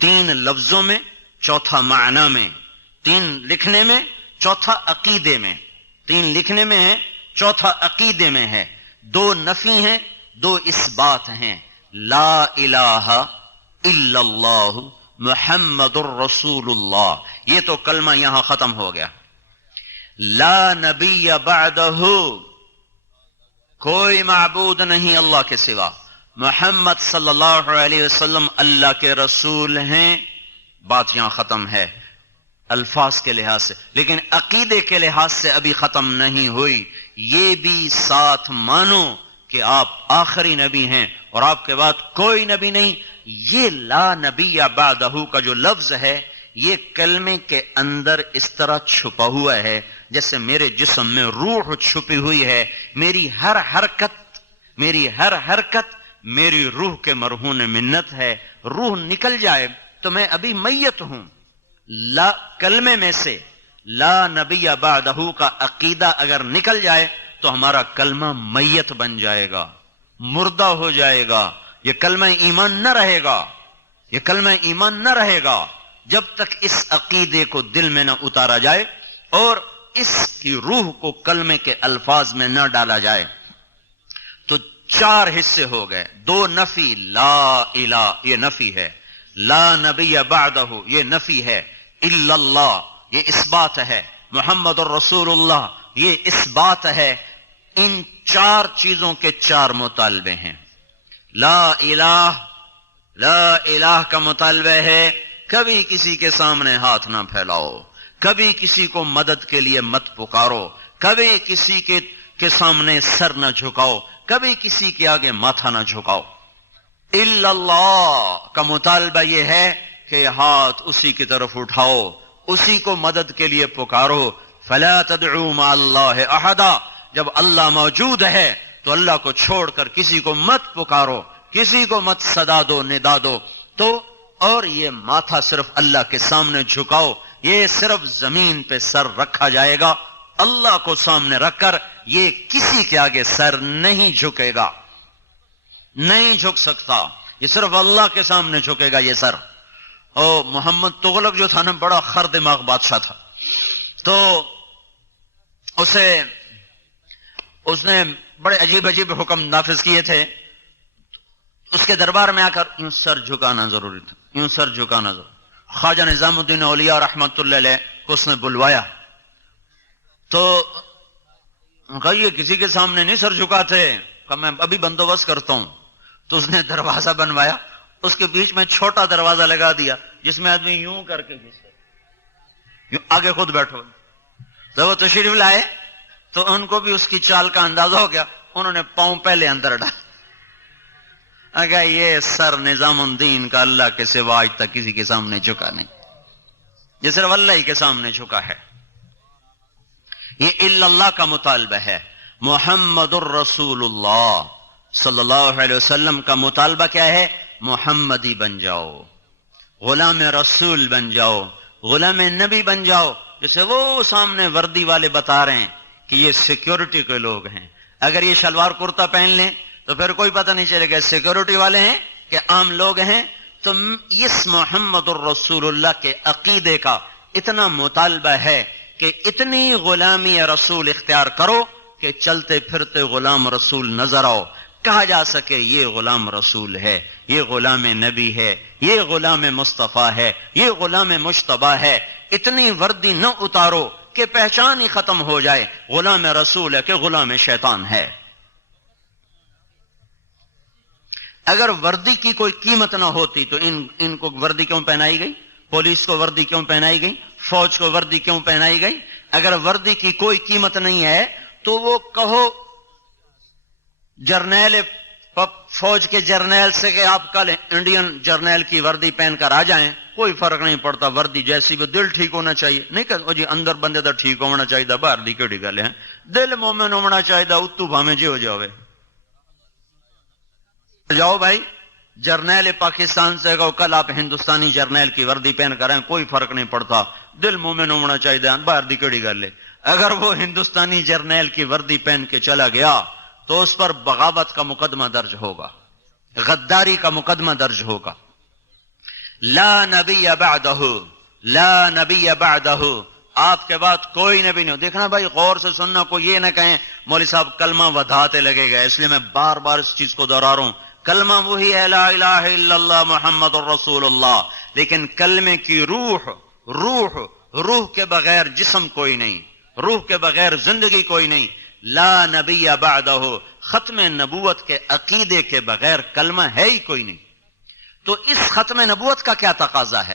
3 لفظوں میں، چوتھا معنی میں، 3 لکھنے میں، چوتھا عقیدے میں، 3 لکھنے میں ہے، چوتھا عقیدے میں ہے، 2 نفی ہیں، 2 اثبات ہیں۔ لا الہ الا اللہ محمد الرسول اللہ، یہ تو کلمہ یہاں ختم ہو گیا۔ لا نبی بعدہ، کوئی معبود نہیں اللہ کے سوا، محمد صلی اللہ علیہ وسلم اللہ کے رسول ہیں، بات یہاں ختم ہے۔ الفاظ کے لحاظ سے، لیکن عقیدے کے لحاظ سے ابھی ختم نہیں ہوئی. یہ بھی ساتھ مانو کہ آپ آخری نبی ہیں اور آپ کے بعد کوئی نبی نہیں. یہ لا نبی بعدہ کا جو لفظ ہے یہ کلمے کے اندر اس طرح چھپا ہوا ہے جیسے میرے جسم میں روح چھپی ہوئی ہے. میری ہر حرکت میری روح کے مرہون منت ہے. روح نکل جائے تو میں ابھی میت ہوں. لا کلمے میں سے لا نبی بعدہ کا عقیدہ اگر نکل جائے تو ہمارا کلمہ میت بن جائے گا، مردہ ہو جائے گا. یہ کلمہ ایمان نہ رہے گا، یہ کلمہ ایمان نہ رہے گا جب تک اس عقیدے کو دل میں نہ اتارا جائے اور اس کی روح کو کلمے کے الفاظ میں نہ ڈالا جائے. تو 4 حصے ہو گئے. 2 نفی، لا الہ یہ نفی ہے، لا نبی بعدہ یہ نفی ہے، الا اللہ یہ اس بات ہے، محمد الرسول اللہ یہ اس بات ہے. ان 4 چیزوں کے 4 مطالبے ہیں. لا الہ کا مطالبہ ہے کبھی کسی کے سامنے ہاتھ نہ پھیلاؤ، کبھی کسی کو مدد کے لیے مت پکارو، کبھی کسی کے سامنے سر نہ جھکاؤ، کبھی کسی کے آگے ماتھا نہ جھکاؤ. الا اللہ کا مطالبہ یہ ہے کہ ہاتھ اسی کی طرف اٹھاؤ، اسی کو مدد کے لیے پکارو. فلا تدعوا مع اللہ احدا، جب اللہ موجود ہے تو اللہ کو چھوڑ کر کسی کو مت پکارو، کسی کو مت صدا دو، ندا دو. تو اور یہ ماتھا صرف اللہ کے سامنے جھکاؤ. یہ صرف زمین پہ سر رکھا جائے گا، اللہ کو سامنے رکھ کر. یہ کسی کے آگے سر نہیں جھکے گا، نہیں جھک سکتا، یہ صرف اللہ کے سامنے جھکے گا یہ سر. اور محمد تغلق جو تھا نا بڑا خر دماغ بادشاہ تھا، تو اس نے بڑے عجیب حکم نافذ کیے تھے. اس کے دربار میں آ کر یوں سر جھکانا ضروری تھا، یوں سر جھکانا ضروری. خواجہ نظام الدین اولیاء رحمت اللہ علیہ کو اس نے بلوایا تو یہ کسی کے سامنے نہیں سر جھکاتے، کہ میں ابھی بندوبست کرتا ہوں. تو اس نے دروازہ بنوایا، اس کے بیچ میں چھوٹا دروازہ لگا دیا جس میں آدمی یوں کر کے یوں آگے خود بیٹھو. جب وہ تشریف لائے تو ان کو بھی اس کی چال کا اندازہ ہو گیا. انہوں نے پاؤں پہلے اندر ڈالا. اگر یہ سر نظام الدین کا اللہ کے سوا آج تک کسی کے سامنے جھکا نہیں، یہ صرف اللہ ہی کے سامنے جھکا ہے. یہ الا اللہ کا مطالبہ ہے. محمد الرسول اللہ صلی اللہ علیہ وسلم کا مطالبہ کیا ہے؟ محمدی بن جاؤ، غلام رسول بن جاؤ، غلام نبی بن جاؤ. جیسے وہ سامنے وردی والے بتا رہے ہیں کہ یہ سیکیورٹی کے لوگ ہیں، اگر یہ شلوار کرتا پہن لیں تو پھر کوئی پتہ نہیں چلے گا سیکیورٹی والے ہیں کہ عام لوگ ہیں. تو اس محمد الرسول اللہ کے عقیدے کا اتنا مطالبہ ہے کہ اتنی غلامی رسول اختیار کرو کہ چلتے پھرتے غلام رسول نظر آؤ، کہا جا سکے یہ غلام رسول ہے، یہ غلام نبی ہے، یہ غلام مصطفیٰ ہے، یہ غلام مجتبیٰ ہے. اتنی وردی نہ اتارو کہ پہچان ہی ختم ہو جائے غلام رسول ہے کہ غلام شیطان ہے. اگر وردی کی کوئی قیمت نہ ہوتی تو ان کو وردی کیوں پہنائی گئی؟ پولیس کو وردی کیوں پہنائی گئی؟ فوج کو وردی کیوں پہنائی گئی؟ اگر وردی کی کوئی قیمت نہیں ہے تو وہ کہو جرنیل فوج کے جرنیل سے کہ آپ کل انڈین جرنیل کی وردی پہن کر آ جائیں، کوئی فرق نہیں پڑتا. وردی جیسی بھی، دل ٹھیک ہونا چاہیے. نہیں کہ جی اندر بندے دا ٹھیک ہونا چاہیے، باہر دی کیڑی گل ہے. دل مومن ہونا چاہیے، اتو بھاویں جی ہو جاوے. جاؤ بھائی جرنیل پاکستان سے کہو کل آپ ہندوستانی جرنیل کی وردی پہن کر آئیں، کوئی فرق نہیں پڑتا، دل مومن ہونا چاہیے، باہر دی کیڑی گل ہے. اگر وہ ہندوستانی جرنیل کی وردی پہن کے چلا گیا تو اس پر بغاوت کا مقدمہ درج ہوگا، غداری کا مقدمہ درج ہوگا. لا نبی بعدہ، لا نبی بعدہ، آپ کے بعد کوئی نبی نہیں. دیکھنا بھائی غور سے سننا، کو یہ نہ کہیں مولوی صاحب کلمہ ودھاتے لگے گا، اس لیے میں بار بار اس چیز کو دہرا رہا ہوں. کلمہ وہی ہے لا الہ الا اللہ محمد الرسول اللہ، لیکن کلمے کی روح کے بغیر جسم کوئی نہیں، روح کے بغیر زندگی کوئی نہیں. لا نبی بعدہ، ختم نبوت کے عقیدے کے بغیر کلمہ ہے ہی کوئی نہیں. تو اس ختم نبوت کا کیا تقاضا ہے؟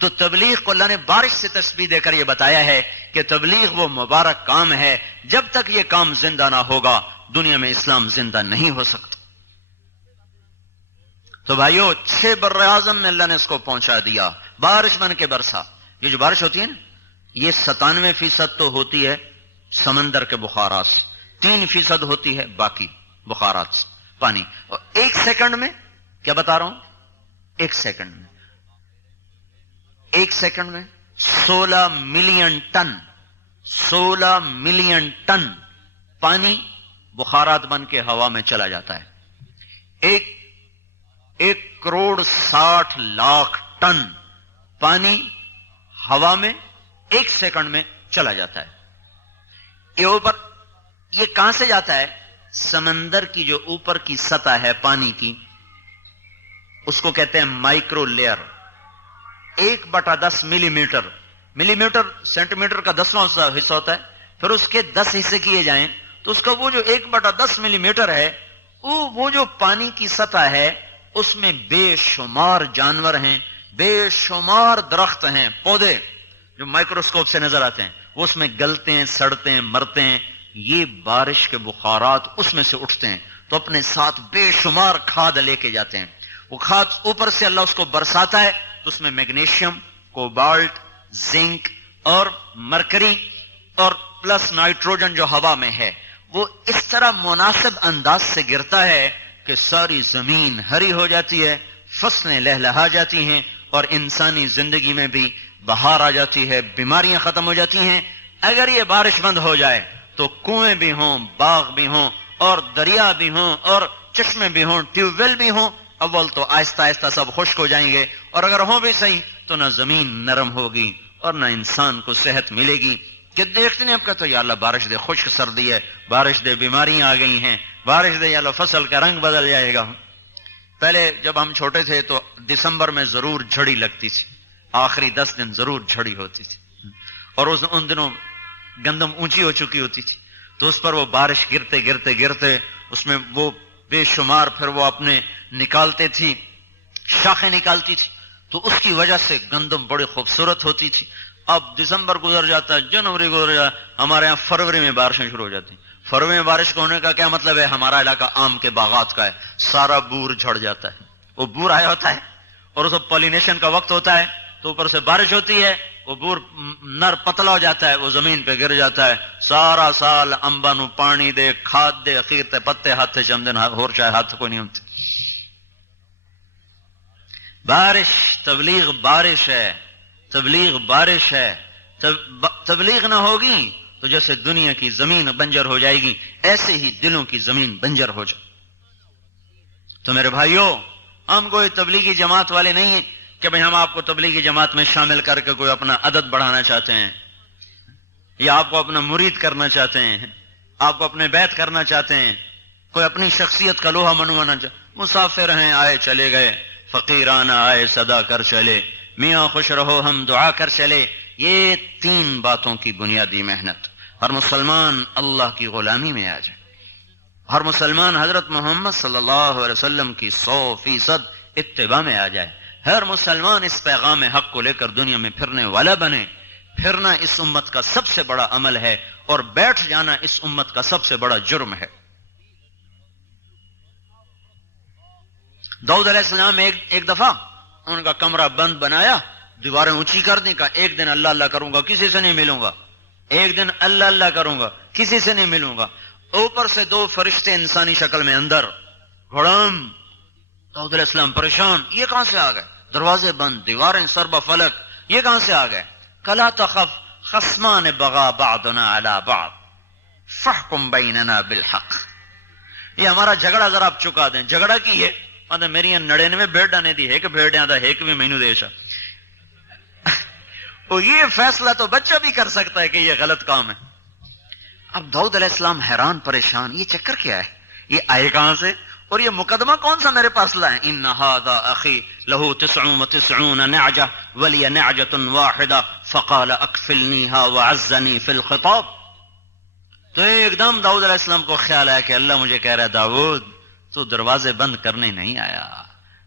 تو تبلیغ کو اللہ نے بارش سے تشبیہ دے کر یہ بتایا ہے کہ تبلیغ وہ مبارک کام ہے، جب تک یہ کام زندہ نہ ہوگا دنیا میں اسلام زندہ نہیں ہو سکتا۔ تو بھائیو 6 بر اعظم میں اللہ نے اس کو پہنچا دیا، بارش بن کے برسا۔ یہ جو بارش ہوتی ہے نا، یہ 97% تو ہوتی ہے سمندر کے بخارات سے، 3% ہوتی ہے باقی بخارات سے پانی، اور 1 سیکنڈ میں، کیا بتا رہا ہوں، 1 سیکنڈ میں 16 ملین ٹن پانی بخارات بن کے ہوا میں چلا جاتا ہے۔ 1,60,00,000 ٹن پانی ہوا میں 1 سیکنڈ میں چلا جاتا ہے۔ یہ اوپر، یہ کہاں سے جاتا ہے؟ سمندر کی جو اوپر کی سطح ہے پانی کی، اس کو کہتے ہیں مائکرو لیئر۔ 1/10 ملی میٹر سینٹی میٹر کا 10واں حصہ ہوتا ہے، پھر اس کے 10 حصے کیے جائیں تو اس کا وہ جو 1/10 ملی میٹر ہے، وہ جو پانی کی سطح ہے اس میں بے شمار جانور ہیں، بے شمار درخت ہیں، پودے جو مائکروسکوپ سے نظر آتے ہیں، وہ اس میں گلتے ہیں، سڑتے ہیں، مرتے ہیں۔ یہ بارش کے بخارات اس میں سے اٹھتے ہیں تو اپنے ساتھ بے شمار کھاد لے کے جاتے ہیں۔ وہ کھاد اوپر سے اللہ اس کو برساتا ہے تو اس میں میگنیشیم، کوبالٹ، زنک اور مرکری اور پلس نائٹروجن جو ہوا میں ہے، وہ اس طرح مناسب انداز سے گرتا ہے کہ ساری زمین ہری ہو جاتی ہے، فصلیں لہلہا جاتی ہیں، اور انسانی زندگی میں بھی بہار آ جاتی ہے، بیماریاں ختم ہو جاتی ہیں۔ اگر یہ بارش بند ہو جائے تو کنویں بھی ہوں، باغ بھی ہوں، اور دریا بھی ہوں، اور چشمے بھی ہوں، ٹیوب ویل بھی ہوں، اول تو آہستہ آہستہ سب خشک ہو جائیں گے، اور اگر ہوں بھی صحیح تو نہ زمین نرم ہوگی اور نہ انسان کو صحت ملے گی۔ کہ دیکھتے ہیں اب کہتے یا اللہ بارش دے، خشک سردی ہے، بارش دے، بیماریاں آ گئی ہیں، بارش دے یا اللہ فصل کا رنگ بدل جائے گا۔ پہلے جب ہم چھوٹے تھے تو دسمبر میں ضرور جھڑی لگتی تھی، آخری 10 دن ضرور جھڑی ہوتی تھی، اور ان دنوں گندم اونچی ہو چکی ہوتی تھی تو اس پر وہ بارش گرتے گرتے گرتے اس میں وہ بے شمار پھر وہ اپنے نکالتے تھی، شاخیں نکالتی تھی، تو اس کی وجہ سے گندم بڑی خوبصورت ہوتی تھی۔ اب دسمبر گزر جاتا ہے، جنوری گزر جاتا ہے، ہمارے ہاں فروری میں بارشیں شروع ہو جاتی ہیں۔ فروری میں بارش کا ہونے کا کیا مطلب ہے؟ ہمارا علاقہ آم کے باغات کا ہے، سارا بور جھڑ جاتا ہے، وہ بور آیا ہوتا ہے اور اس پولینیشن کا وقت ہوتا ہے تو اوپر سے بارش ہوتی ہے، وہ بور نر پتلا ہو جاتا ہے، وہ زمین پہ گر جاتا ہے، سارا سال انبا نو پانی دے، کھاد دے، اخیر تے پتے ہاتھ سے چمدن ہور چاہے ہاتھ کوئی نہیں ہوتے۔ بارش، تبلیغ بارش ہے، تبلیغ بارش ہے۔ تبلیغ نہ ہوگی تو جیسے دنیا کی زمین بنجر ہو جائے گی، ایسے ہی دلوں کی زمین بنجر ہو جائے۔ تو میرے بھائیوں، ہم کوئی تبلیغی جماعت والے نہیں ہیں کہ بھئی ہم آپ کو تبلیغی جماعت میں شامل کر کے کوئی اپنا عدد بڑھانا چاہتے ہیں، یا آپ کو اپنا مرید کرنا چاہتے ہیں، آپ کو اپنے بیعت کرنا چاہتے ہیں، کوئی اپنی شخصیت کا لوہا منوانا چاہتے۔ مسافر ہیں، آئے چلے گئے، فقیرانہ آئے صدا کر چلے، میاں خوش رہو ہم دعا کر چلے۔ یہ 3 باتوں کی بنیادی محنت، ہر مسلمان اللہ کی غلامی میں آ جائے، ہر مسلمان حضرت محمد صلی اللہ علیہ وسلم کی 100% اتباع میں آ جائے، ہر مسلمان اس پیغام حق کو لے کر دنیا میں پھرنے والا بنے۔ پھرنا اس امت کا سب سے بڑا عمل ہے، اور بیٹھ جانا اس امت کا سب سے بڑا جرم ہے۔ داؤد علیہ السلام ایک دفعہ ان کا کمرہ بند بنایا، دیواریں اونچی کر دیں، کہا ایک دن اللہ اللہ کروں گا، کسی سے نہیں ملوں گا، ایک دن اللہ اللہ کروں گا، کسی سے نہیں ملوں گا۔ اوپر سے 2 فرشتے انسانی شکل میں اندر، گھڑم۔ داؤد علیہ السلام پریشان، یہ کہاں سے آ گئے؟ دروازے بند، دیواریں سرب فلک، یہ کہاں سے آ گئے؟ کلا تخف خصمان بغا بعضنا علی بعض فاحکم بیننا بالحق۔ یہ ہمارا جھگڑا ذرا آپ چکا دیں۔ جھگڑا کی ہے میری 99 بھیڑاں نے دی، ایک بھیڑیاں دا ایک بھی مینو دے۔ یہ فیصلہ تو بچہ بھی کر سکتا ہے کہ یہ غلط کام ہے۔ اب داؤد علیہ السلام حیران پریشان، یہ چکر کیا ہے، یہ آئے کہاں سے، اور یہ مقدمہ کون سا میرے پاس لائے؟ ان ھذا اخی لہ 99 نعجہ ولی نعجۃ واحدہ فقال اکفلنیھا وعزنی فی الخطاب۔ تو ایک دم داؤد علیہ السلام کو خیال آیا کہ اللہ مجھے کہہ رہا ہے داؤد تو دروازے بند کرنے نہیں آیا،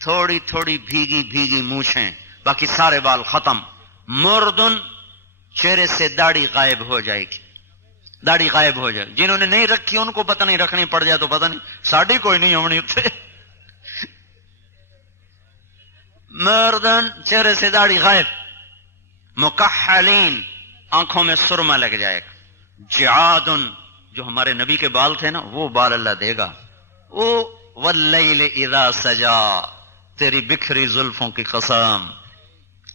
تھوڑی تھوڑی بھیگی بھیگی مونچھیں، باقی سارے بال ختم. مردن، چہرے سے داڑھی غائب ہو جائے گی، داڑھی غائب ہو جائے. جنہوں نے نہیں رکھی ان کو پتہ نہیں، رکھنی پڑ جائے تو پتہ نہیں. ساڑھی کوئی نہیں ہونی اتنے. مردن، چہرے سے داڑھی غائب. مکحلین، آنکھوں میں سرما لگ جائے گا. جعادن، جو ہمارے نبی کے بال تھے نا وہ بال اللہ دے گا. وہ واللیل اذا سجا، تیری بکھری زلفوں کی قسم،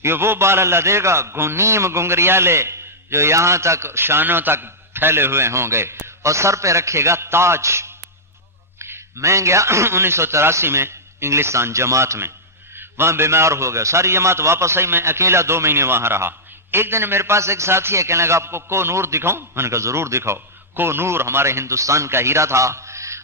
یہ وہ بال اللہ دے گا نیم گنگریالے جو یہاں تک شانوں تک پھیلے ہوئے ہوں گے، اور سر پہ رکھے گا تاج. میں گیا 1983 میں انگلستان جماعت میں، وہاں بیمار ہو گیا، ساری جماعت واپس آئی، میں اکیلا 2 مہینے وہاں رہا. ایک دن میرے پاس ایک ساتھی ہے، کہنے لگا آپ کو کوہ نور دکھاؤں؟ میں نے کہا ضرور دکھاؤ. کوہ نور ہمارے ہندوستان کا ہیرا تھا.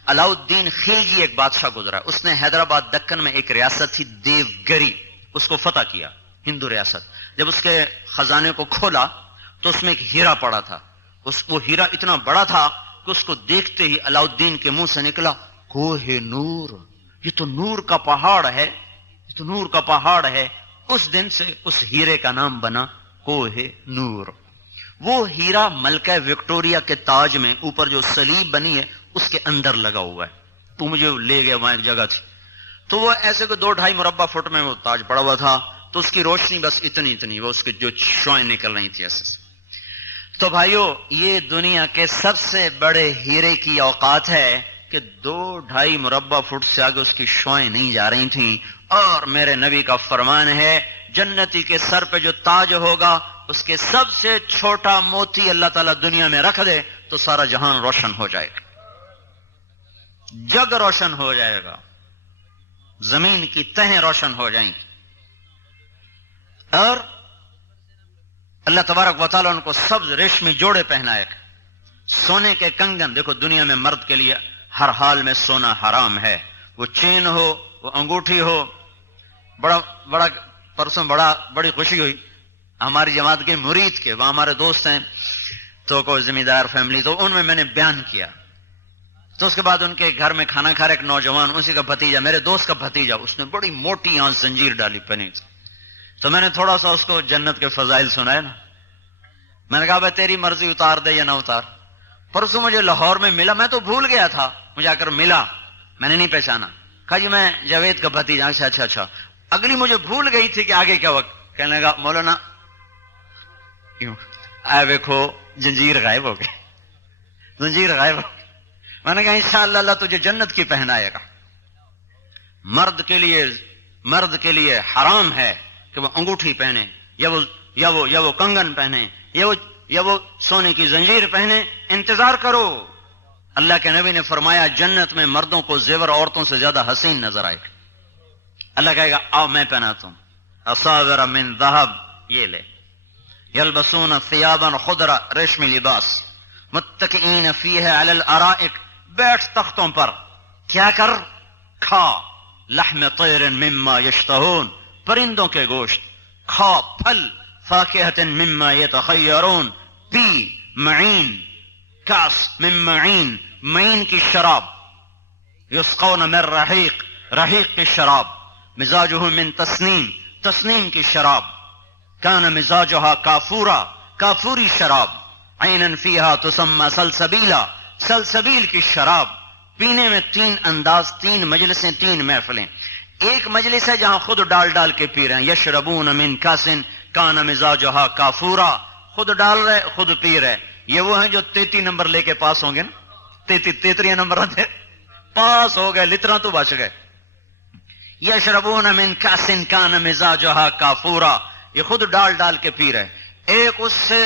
علاؤالدین خلجی ایک بادشاہ گزرا، اس نے حیدرآباد دکن میں ایک ریاست تھی دیوگری، اس کو فتح کیا، ہندو ریاست. جب اس کے خزانے کو کھولا تو اس میں ایک ہیرا پڑا تھا. وہ ہیرا اتنا بڑا تھا کہ اس کو دیکھتے ہی علاؤالدین کے منہ سے نکلا کوہ نور، یہ تو نور کا پہاڑ ہے، یہ تو نور کا پہاڑ ہے. اس دن سے اس ہیرے کا نام بنا کوہ نور. وہ ہیرا ملکہ وکٹوریا کے تاج میں اوپر جو صلیب بنی ہے اس کے اندر لگا ہوا ہے. تو مجھے لے گیا، وہاں ایک جگہ تھی تو وہ ایسے کو 2-2.5 مربع فٹ میں وہ تاج پڑا ہوا تھا، تو اس کی روشنی بس اتنی وہ اس کے جو شعائیں نکل رہی تھی ایسے. تو بھائیو، یہ دنیا کے سب سے بڑے ہیرے کی اوقات ہے کہ 2-2.5 مربع فٹ سے آگے اس کی شعائیں نہیں جا رہی تھیں. اور میرے نبی کا فرمان ہے جنتی کے سر پہ جو تاج ہوگا اس کے سب سے چھوٹا موتی اللہ تعالیٰ دنیا میں رکھ دے تو سارا جہان روشن ہو جائے گا، جگ روشن ہو جائے گا، زمین کی تہیں روشن ہو جائیں گی. اور اللہ تبارک و تعالیٰ ان کو سبز ریشمی جوڑے پہنائے گا. سونے کے کنگن، دیکھو دنیا میں مرد کے لیے ہر حال میں سونا حرام ہے، وہ چین ہو، وہ انگوٹھی ہو. بڑا پرسوں بڑی خوشی ہوئی، ہماری جماعت کے مرید کے، وہاں ہمارے دوست ہیں تو کوئی ذمہ دار فیملی، تو ان میں نے بیان کیا. تو اس کے بعد ان کے گھر میں کھانا کھا رہا ایک نوجوان، اسی کا بھتیجا، میرے دوست کا بھتیجا، اس نے بڑی موٹی یہاں زنجیر ڈالی پہنی. تو میں نے تھوڑا سا اس کو جنت کے فضائل سنائے نا. میں نے کہا بھائی تیری مرضی، اتار دے یا نہ اتار. پرسوں مجھے لاہور میں ملا، میں تو بھول گیا تھا، مجھے آ کر ملا، میں نے نہیں پہچانا. کہا جی میں جاوید کا بھتیجا. اچھا. اگلی مجھے بھول گئی تھی کہ آگے کیا وقت. کہنے لگا مولانا دیکھو زنجیر غائب ہو گئی، زنجیر غائب ہو گئی. میں نے کہا انشاءاللہ اللہ تجھے جنت کی پہنائے گا. مرد کے لیے حرام ہے کہ وہ انگوٹھی پہنے یا وہ کنگن پہنے یا وہ سونے کی زنجیر پہنے. انتظار کرو. اللہ کے نبی نے فرمایا جنت میں مردوں کو زیور عورتوں سے زیادہ حسین نظر آئے گا. اللہ کہے گا آؤ میں پہناتا ہوں. اصابر من ذهب، یہ لے. یلبسون ثیابا خضرا، ریشمی لباس. متکئین فیہ علی الارائک، بیٹھ تختوں پر. کیا کر؟ کھا. لحم طیر مما یشتہون، پرندوں کے گوشت. کھا پھل. فاکہۃ مما یتخیرون، پی. معین، کاس من معین، معین کی شراب. یسقون من رحیق، رحیق کی شراب. مزاجہ من تسنیم، تسنیم کی شراب. کان مزاجها کافورا، کافوری شراب. عینا فیہا تسمى سلسبیلا، سلسبیل کی شراب. پینے میں 3 انداز، 3 مجلسیں، 3 محفلیں. ایک مجلس ہے جہاں خود ڈال کے پی رہے ہیں. یشربون من کاسن کان مزاجها کافورا، خود ڈال رہے خود پی رہے. یہ وہ ہیں جو 33 نمبر لے کے پاس ہوں گے نا، 33 نمبر تھے، پاس ہو گئے، لترا تو بچ گئے. یشربون من کاسن کان مزاجها کافورا، یہ خود ڈال کے پی رہے. ایک اس سے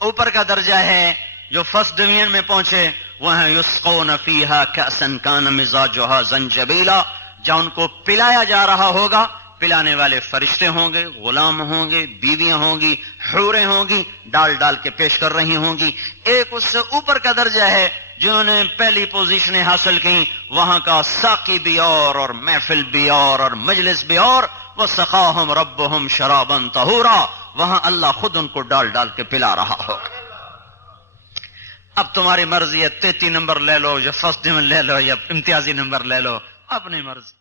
اوپر کا درجہ ہے جو فرسٹ ڈویژن میں پہنچے، وہ ہیں یسقون فیہا کاسا کان مزاجها زنجبیلا، جہاں ان کو پلایا جا رہا ہوگا. پلانے والے فرشتے ہوں گے، غلام ہوں گے، بیویاں ہوں گی، حوریں ہوں گی، ڈال کے پیش کر رہی ہوں گی. ایک اس سے اوپر کا درجہ ہے جنہوں نے پہلی پوزیشنیں حاصل کی، وہاں کا ساقی بھی اور محفل بھی اور مجلس بھی اور. وَسَقَاهُمْ رَبُّهُمْ شَرَابًا طَهُورًا، وہاں اللہ خود ان کو ڈال کے پلا رہا ہوگا. اب تمہاری مرضی ہے، 33 نمبر لے لو یا فرسٹ ڈویژن لے لو یا امتیازی نمبر لے لو، اپنی مرضی.